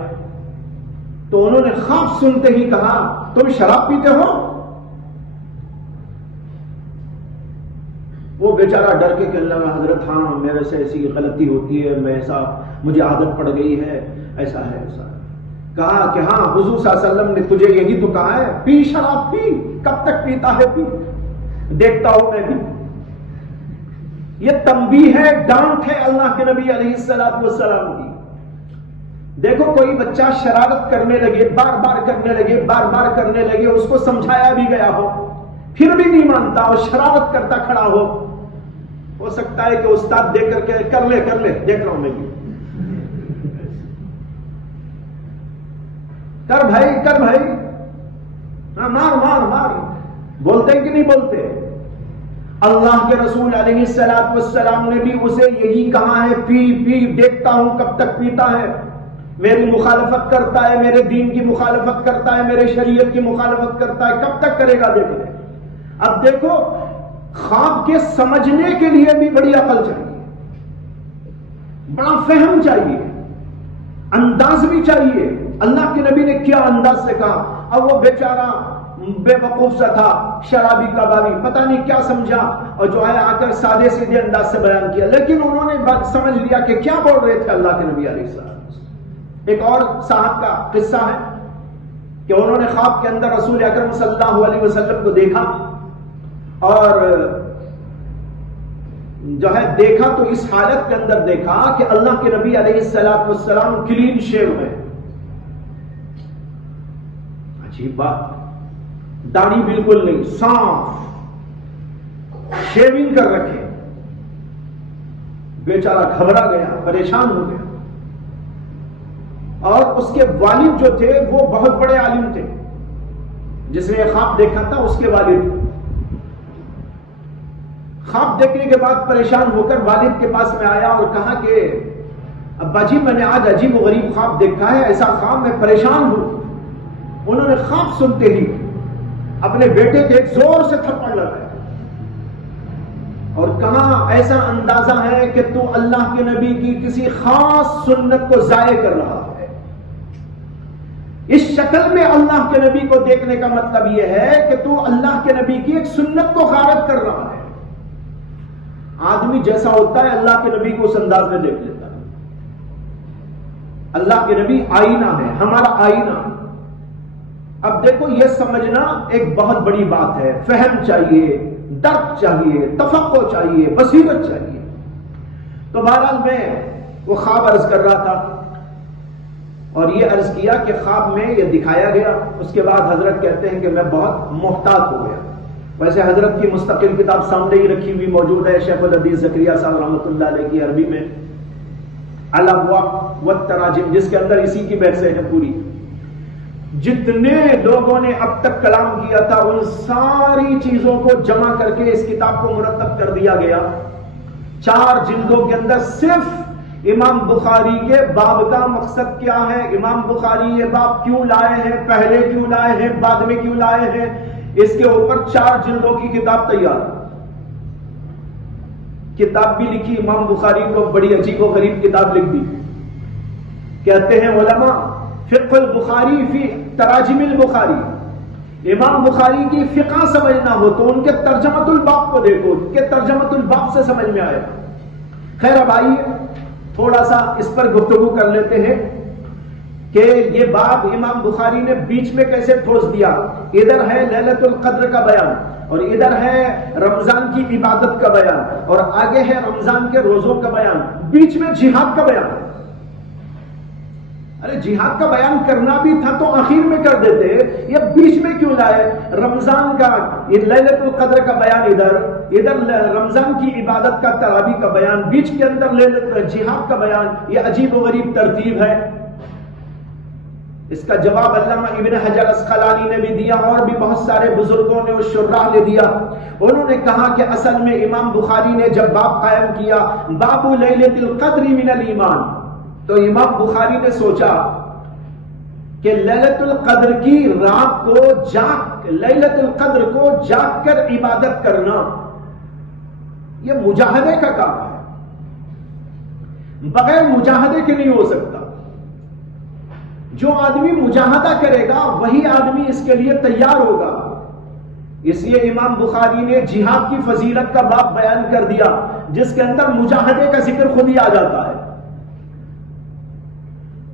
تو انہوں نے خواب سنتے ہی کہا تم شراب پیتے ہو؟ وہ بیچارہ ڈر کے کہنے لگا حضرت ہاں میرے سے ایسی غلطی ہوتی ہے، میں ایسا مجھے عادت پڑ گئی ہے، ایسا ہے ایسا ہے. کہا کہ ہاں حضور صلی اللہ علیہ وسلم نے تجھے یہی تو کہا ہے پی شراب پی، کب تک پیتا ہے پی، دیکھتا ہوں میں بھی. یہ تنبیہ ہے، ڈانٹ ہے اللہ کے نبی علیہ السلام کی. دیکھو کوئی بچہ شرارت کرنے لگے، بار بار کرنے لگے، بار بار کرنے لگے، اس کو سمجھایا بھی گیا ہو پھر بھی نہیں مانتا اور شرارت کرتا کھڑا ہو سکتا ہے کہ استاد دیکھ کر کے کر لے دیکھ رہا ہوں میں بھی، کر بھائی مار بولتے ہیں کہ نہیں بولتے. اللہ کے رسول علیہ السلام نے بھی اسے یہی کہا ہے، پی دیکھتا ہوں کب تک پیتا ہے، میری مخالفت کرتا ہے، میرے دین کی مخالفت کرتا ہے، میرے شریعت کی مخالفت کرتا ہے، کب تک کرے گا دیکھیں۔ اب دیکھو، خواب کے سمجھنے کے لیے بھی بڑی عقل چاہیے، بڑا فہم چاہیے، انداز بھی چاہیے۔ اللہ کے نبی نے کیا انداز سے کہا، اب وہ بیچارہ بے وقوف سا تھا، شرابی کبابی، پتہ نہیں کیا سمجھا، اور جو ہے آ کر سادے سیدھے انداز سے بیان کیا، لیکن انہوں نے بات سمجھ لیا کہ کیا بول رہے تھے اللہ کے نبی علیہ السلام۔ ایک اور صاحب کا قصہ ہے کہ انہوں نے خواب کے اندر رسول اکرم صلی اللہ علیہ وسلم کو دیکھا، اور جو ہے دیکھا تو اس حالت کے اندر دیکھا کہ اللہ کے نبی علیہ السلام کلین شیو ہے۔ عجیب بات، داڑھی بالکل نہیں، صاف شیونگ کر رکھے۔ بیچارہ گھبرا گیا، پریشان ہو گیا، اور اس کے والد جو تھے وہ بہت بڑے عالم تھے، جس نے خواب دیکھا تھا اس کے والد۔ خواب دیکھنے کے بعد پریشان ہو کر والد کے پاس میں آیا اور کہا کہ ابا جی میں نے آج عجیب و غریب خواب دیکھا ہے، ایسا خواب میں پریشان ہوں۔ انہوں نے خواب سنتے ہی اپنے بیٹے کے ایک زور سے تھپڑ لگایا اور کہا ایسا اندازہ ہے کہ تو اللہ کے نبی کی کسی خاص سنت کو ضائع کر رہا ہے۔ اس شکل میں اللہ کے نبی کو دیکھنے کا مطلب یہ ہے کہ تو اللہ کے نبی کی ایک سنت کو غارت کر رہا ہے۔ آدمی جیسا ہوتا ہے اللہ کے نبی کو اس انداز میں دیکھ لیتا ہے۔ اللہ کے نبی آئینہ ہے، ہمارا آئینہ۔ اب دیکھو، یہ سمجھنا ایک بہت بڑی بات ہے، فہم چاہیے، درک چاہیے، تفقہ چاہیے، بصیرت چاہیے۔ تو بہرحال میں وہ خواب عرض کر رہا تھا، اور یہ عرض کیا کہ خواب میں یہ دکھایا گیا۔ اس کے بعد حضرت کہتے ہیں کہ میں بہت محتاط ہو گیا۔ ویسے حضرت کی مستقل کتاب سامنے ہی رکھی ہوئی موجود ہے، شیخ الحدیث زکریا صاحب رحمۃ اللہ علیہ کی عربی میں الابواء والتراجم، جس کے اندر اسی کی بحثیں ہیں پوری۔ جتنے لوگوں نے اب تک کلام کیا تھا ان ساری چیزوں کو جمع کر کے اس کتاب کو مرتب کر دیا گیا 4 جلدوں کے اندر۔ صرف امام بخاری کے باب کا مقصد کیا ہے، امام بخاری یہ باب کیوں لائے ہیں، پہلے کیوں لائے ہیں، بعد میں کیوں لائے ہیں، اس کے اوپر 4 جلدوں کی کتاب تیار۔ کتاب بھی لکھی، امام بخاری کو بڑی عجیب و غریب کتاب لکھ دی۔ کہتے ہیں علماء فقہ البخاری فی تراجم البخاری، امام بخاری کی فقہ سمجھنا ہو تو ان کے ترجمۃ الباب کو دیکھو، کہ ترجمۃ الباب سے سمجھ میں آئے۔ خیر اب آئیے تھوڑا سا اس پر گفتگو کر لیتے ہیں کہ یہ باب امام بخاری نے بیچ میں کیسے ٹھوس دیا۔ ادھر ہے لیلۃ القدر کا بیان، اور ادھر ہے رمضان کی عبادت کا بیان، اور آگے ہے رمضان کے روزوں کا بیان، بیچ میں جہاد کا بیان۔ ارے جہاد کا بیان کرنا بھی تھا تو آخر میں کر دیتے، یہ بیچ میں کیوں لائے؟ رمضان کا لیلۃ القدر کا بیان ادھر رمضان کی عبادت کا تراویح کا بیان، بیچ کے اندر جہاد کا بیان، یہ عجیب و غریب ترتیب ہے۔ اس کا جواب علامہ ابن حجر اسقلانی نے بھی دیا، اور بھی بہت سارے بزرگوں نے اور شراح نے دیا۔ انہوں نے کہا کہ اصل میں امام بخاری نے جب باب قائم کیا باب لیلۃ القدر من الایمان، تو امام بخاری نے سوچا کہ لیلۃ القدر کی رات کو لیلۃ القدر کو جاگ کر عبادت کرنا یہ مجاہدے کا کام ہے، بغیر مجاہدے کے نہیں ہو سکتا۔ جو آدمی مجاہدہ کرے گا وہی آدمی اس کے لیے تیار ہوگا۔ اس لیے امام بخاری نے جہاد کی فضیلت کا باب بیان کر دیا، جس کے اندر مجاہدے کا ذکر خود ہی آ جاتا ہے،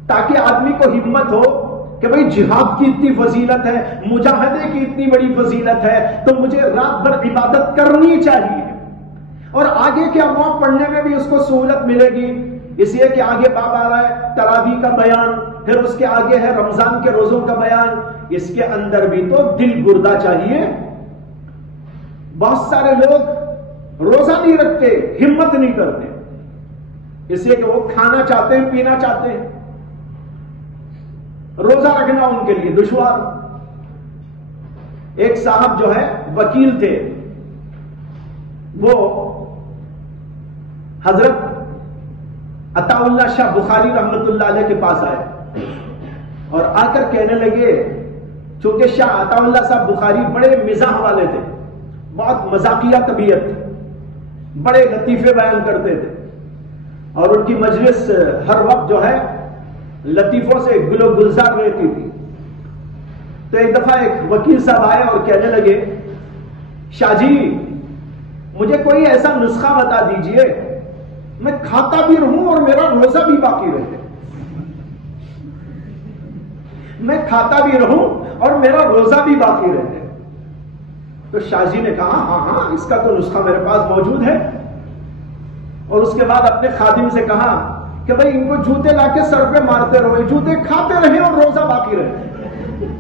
تاکہ آدمی کو ہمت ہو کہ بھئی جہاد کی اتنی فضیلت ہے، مجاہدے کی اتنی بڑی فضیلت ہے، تو مجھے رات بھر عبادت کرنی چاہیے، اور آگے کے ابواب پڑھنے میں بھی اس کو سہولت ملے گی۔ اس لیے کہ آگے باب آ رہا ہے تراویح کا بیان، پھر اس کے آگے ہے رمضان کے روزوں کا بیان۔ اس کے اندر بھی تو دل گردہ چاہیے۔ بہت سارے لوگ روزہ نہیں رکھتے، ہمت نہیں کرتے، اس لیے کہ وہ کھانا چاہتے ہیں، پینا چاہتے ہیں، روزہ رکھنا ان کے لیے دشوار۔ ایک صاحب جو ہے وکیل تھے، وہ حضرت عطا اللہ شاہ بخاری رحمت اللہ علیہ کے پاس آئے اور آ کر کہنے لگے، چونکہ شاہ عطا اللہ صاحب بخاری بڑے مزاح والے تھے، بہت مذاقیہ طبیعت، بڑے لطیفے بیان کرتے تھے اور ان کی مجلس ہر وقت جو ہے لطیفوں سے گل و گلزار رہتی تھی۔ تو ایک دفعہ ایک وکیل صاحب آئے اور کہنے لگے، شاہ جی مجھے کوئی ایسا نسخہ بتا دیجئے میں کھاتا بھی رہوں اور میرا روزہ بھی باقی رہے، میں کھاتا بھی رہوں اور میرا روزہ بھی باقی رہے۔ تو شاہ جی نے کہا ہاں اس کا تو نسخہ میرے پاس موجود ہے، اور اس کے بعد اپنے خادم سے کہا کہ بھائی ان کو جوتے لا کے سر پہ مارتے رہو، جوتے کھاتے رہے اور روزہ باقی رہے،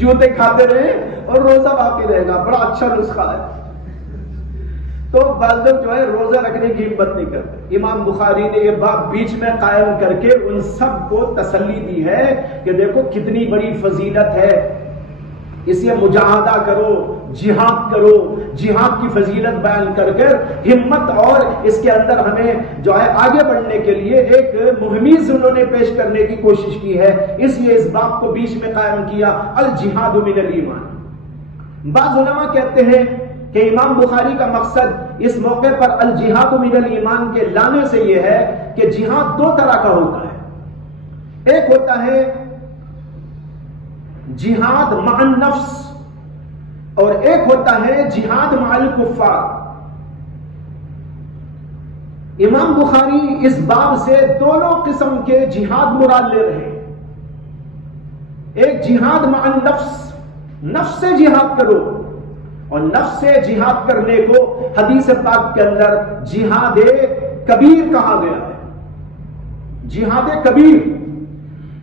جوتے کھاتے رہے اور روزہ باقی رہے گا، بڑا اچھا نسخہ ہے۔ تو بعض لوگ جو ہے روزہ رکھنے کی ہمت نہیں کرتے۔ امام بخاری نے یہ بات بیچ میں قائم کر کے ان سب کو تسلی دی ہے کہ دیکھو کتنی بڑی فضیلت ہے، اس لیے مجاہدہ کرو، جہاد کرو، جہاد کی فضیلت بیان کر کر ہمت اور اس کے اندر ہمیں جو ہے آگے بڑھنے کے لیے ایک مہمیز انہوں نے پیش کرنے کی کوشش کی ہے، اس لیے اس بات کو بیچ میں قائم کیا، الجہاد من الایمان۔ بعض علماء کہتے ہیں کہ امام بخاری کا مقصد اس موقع پر الجہاد من الایمان کے لانے سے یہ ہے کہ جہاد دو طرح کا ہوتا ہے، ایک ہوتا ہے جہاد مع النفس اور ایک ہوتا ہے جہاد مع الکفار۔ امام بخاری اس باب سے دونوں قسم کے جہاد مراد لے رہے ہیں، ایک جہاد مع النفس، نفس سے جہاد کرو، اور نفس سے جہاد کرنے کو حدیث پاک کے اندر جہاد کبیر کہا گیا ہے، جہاد کبیر۔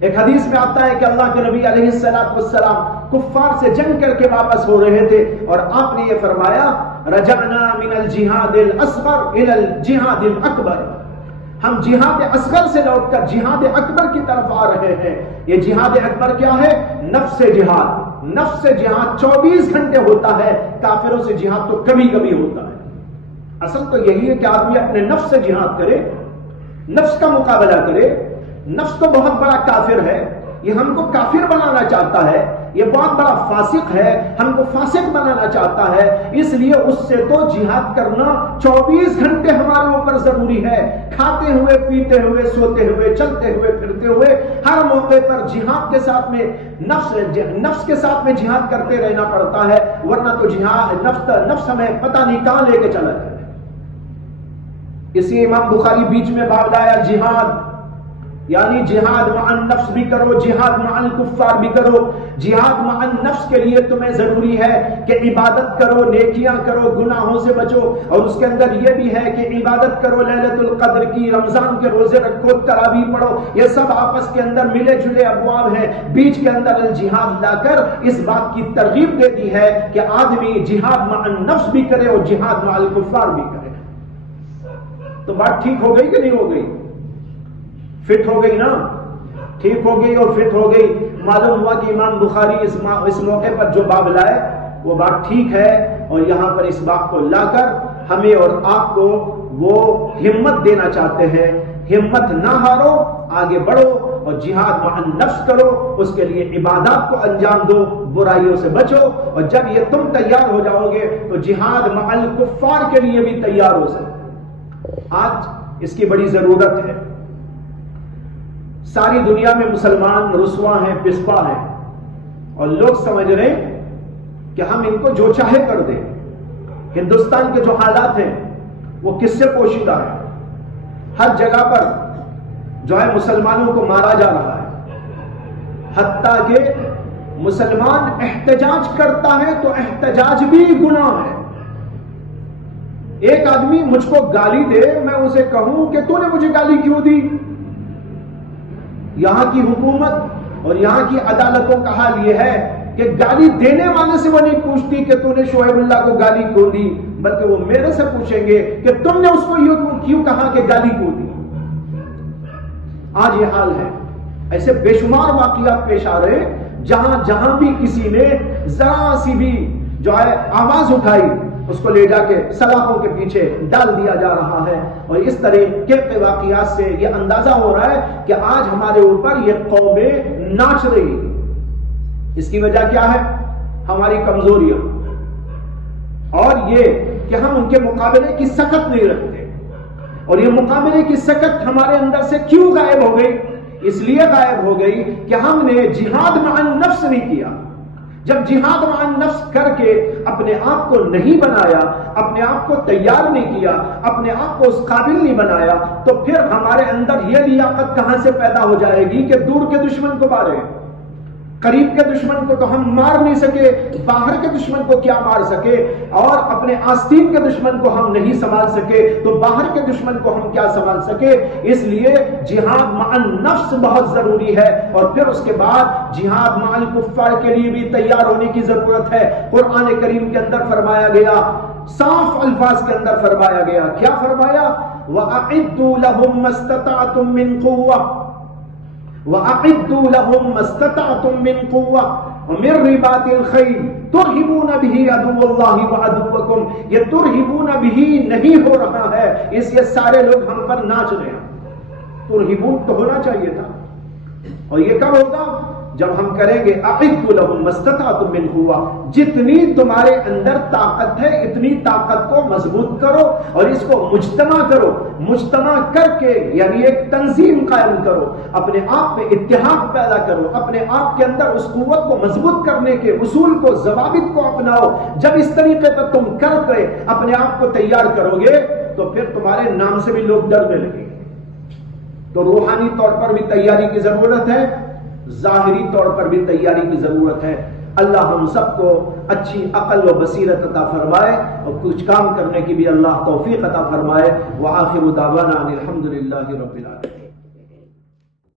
ایک حدیث میں آتا ہے کہ اللہ کے نبی علیہ السلام کفار سے جنگ کر کے واپس ہو رہے تھے اور آپ نے یہ فرمایا رجعنا من الجہاد الاصغر الى الجہاد الاکبر، ہم جہاد اصغر سے لوٹ کر جہاد اکبر کی طرف آ رہے ہیں۔ یہ جہاد اکبر کیا ہے؟ نفس سے جہاد، نفس سے جہاد 24 گھنٹے ہوتا ہے، کافروں سے جہاد تو کبھی کبھی ہوتا ہے۔ اصل تو یہی ہے کہ آدمی اپنے نفس سے جہاد کرے، نفس کا مقابلہ کرے۔ نفس تو بہت بڑا کافر ہے، یہ ہم کو کافر بنانا چاہتا ہے، یہ بہت بڑا فاسق ہے، ہم کو فاسق بنانا چاہتا ہے، اس لیے اس سے تو جہاد کرنا 24 گھنٹے ہمارے اوپر ضروری ہے، کھاتے ہوئے، پیتے ہوئے، سوتے ہوئے، چلتے ہوئے، پھرتے ہوئے، ہر موقع پر جہاد کے ساتھ میں نفس کے ساتھ میں جہاد کرتے رہنا پڑتا ہے، ورنہ تو جہاد نفس ہمیں پتہ نہیں کہاں لے کے چلا جائے۔ اسی امام بخاری بیچ میں باب لایا جہاد، یعنی جہاد مع النفس بھی کرو، جہاد مع الکفار بھی کرو۔ جہاد مع النفس کے لیے تمہیں ضروری ہے کہ عبادت کرو، نیکیاں کرو، گناہوں سے بچو، اور اس کے اندر یہ بھی ہے کہ عبادت کرو لیلۃ القدر کی، رمضان کے روزے رکھو، تراویح پڑھو، یہ سب آپس کے اندر ملے جلے ابواب ہیں۔ بیچ کے اندر الجہاد لا کر اس بات کی ترغیب دیتی ہے کہ آدمی جہاد مع النفس بھی کرے اور جہاد مع الکفار بھی کرے۔ تو بات ٹھیک ہو گئی کہ نہیں ہو گئی؟ فٹ ہو گئی نا؟ ٹھیک ہو گئی اور فٹ ہو گئی۔ معلوم ہوا کہ امام بخاری اس موقع پر جو باب لائے وہ بات ٹھیک ہے، اور یہاں پر اس بات کو لا کر ہمیں اور آپ کو وہ ہمت دینا چاہتے ہیں، ہمت نہ ہارو، آگے بڑھو اور جہاد مع النفس کرو، اس کے لیے عبادات کو انجام دو، برائیوں سے بچو، اور جب یہ تم تیار ہو جاؤ گے تو جہاد مع الکفار کے لیے بھی تیار ہو سکتے۔ آج اس کی بڑی ضرورت ہے۔ ساری دنیا میں مسلمان رسوا ہیں، پسپا ہیں، اور لوگ سمجھ رہے ہیں کہ ہم ان کو جو چاہے کر دیں۔ ہندوستان کے جو حالات ہیں وہ کس سے پوشیدہ ہیں؟ ہر جگہ پر جو ہے مسلمانوں کو مارا جا رہا ہے، حتیٰ کہ مسلمان احتجاج کرتا ہے تو احتجاج بھی گناہ ہے۔ ایک آدمی مجھ کو گالی دے، میں اسے کہوں کہ تو نے مجھے گالی کیوں دی؟ یہاں کی حکومت اور یہاں کی عدالتوں کا حال یہ ہے کہ گالی دینے والے سے وہ نہیں پوچھتی کہ تو نے شعیب اللہ کو گالی کیوں دی، بلکہ وہ میرے سے پوچھیں گے کہ تم نے اس کو کیوں کہا کہ گالی کیوں دی۔ آج یہ حال ہے۔ ایسے بے شمار واقعات پیش آ رہے ہیں جہاں بھی کسی نے ذرا سی بھی جو ہے آواز اٹھائی اس کو لے جا کے سلاخوں کے پیچھے ڈال دیا جا رہا ہے. اور اس طرح کے واقعات سے یہ اندازہ ہو رہا ہے کہ آج ہمارے اوپر یہ قومیں ناچ رہی. اس کی وجہ کیا ہے؟ ہماری کمزوریاں، اور یہ کہ ہم ان کے مقابلے کی سکت نہیں رکھتے. اور یہ مقابلے کی سکت ہمارے اندر سے کیوں غائب ہو گئی؟ اس لیے غائب ہو گئی کہ ہم نے جہاد مع النفس نہیں کیا. جب جہاد مع النفس کر کے اپنے آپ کو نہیں بنایا، اپنے آپ کو تیار نہیں کیا، اپنے آپ کو اس قابل نہیں بنایا، تو پھر ہمارے اندر یہ لیاقت کہاں سے پیدا ہو جائے گی کہ دور کے دشمن کو مارے؟ قریب کے دشمن کو تو ہم مار نہیں سکے، باہر کے دشمن کو کیا مار سکے، اور اپنے آستین کے دشمن کو ہم نہیں سنبھال سکے تو باہر کے دشمن کو ہم کیا سنبھال سکے؟ اس لیے جہاد مع النفس بہت ضروری ہے. اور پھر اس کے بعد جہاد مع الکفار کے لیے بھی تیار ہونے کی ضرورت ہے. قرآن کریم کے اندر فرمایا گیا، صاف الفاظ کے اندر فرمایا گیا، کیا فرمایا؟ وَأَعِدُّوا لَهُم مَّا اسْتَطَعْتُم مِّن قُوَّةٍ وَأَعِدُّوا لَهُم مَّا اسْتَطَعْتُم مِّن قُوَّةٍ وَمِن رِّبَاطِ الْخَيْلِ تُرْهِبُونَ بِهِ عَدُوَّ اللَّهِ وَعَدُوَّكُمْ. یہ ترہبون بِهِ نہیں ہو رہا ہے، اس لیے سارے لوگ ہم پر ناچ رہے ہیں. ترہبون تو ہونا چاہیے تھا. اور یہ کب ہوگا؟ جب ہم کریں گے اعدوا لهم ما استطعتم من قوة. جتنی تمہارے اندر طاقت ہے اتنی طاقت کو مضبوط کرو اور اس کو مجتمع کرو. مجتمع کر کے یعنی ایک تنظیم قائم کرو، اپنے آپ میں اتحاد پیدا کرو، اپنے آپ کے اندر اس قوت کو مضبوط کرنے کے اصول کو، ضوابط کو اپناؤ. جب اس طریقے پر تم کر کے اپنے آپ کو تیار کرو گے تو پھر تمہارے نام سے بھی لوگ ڈرنے لگیں گے. تو روحانی طور پر بھی تیاری کی ضرورت ہے، ظاہری طور پر بھی تیاری کی ضرورت ہے. اللہ ہم سب کو اچھی عقل و بصیرت عطا فرمائے اور کچھ کام کرنے کی بھی اللہ توفیق عطا فرمائے. وآخر دعوانا ان الحمد للہ رب العالمین.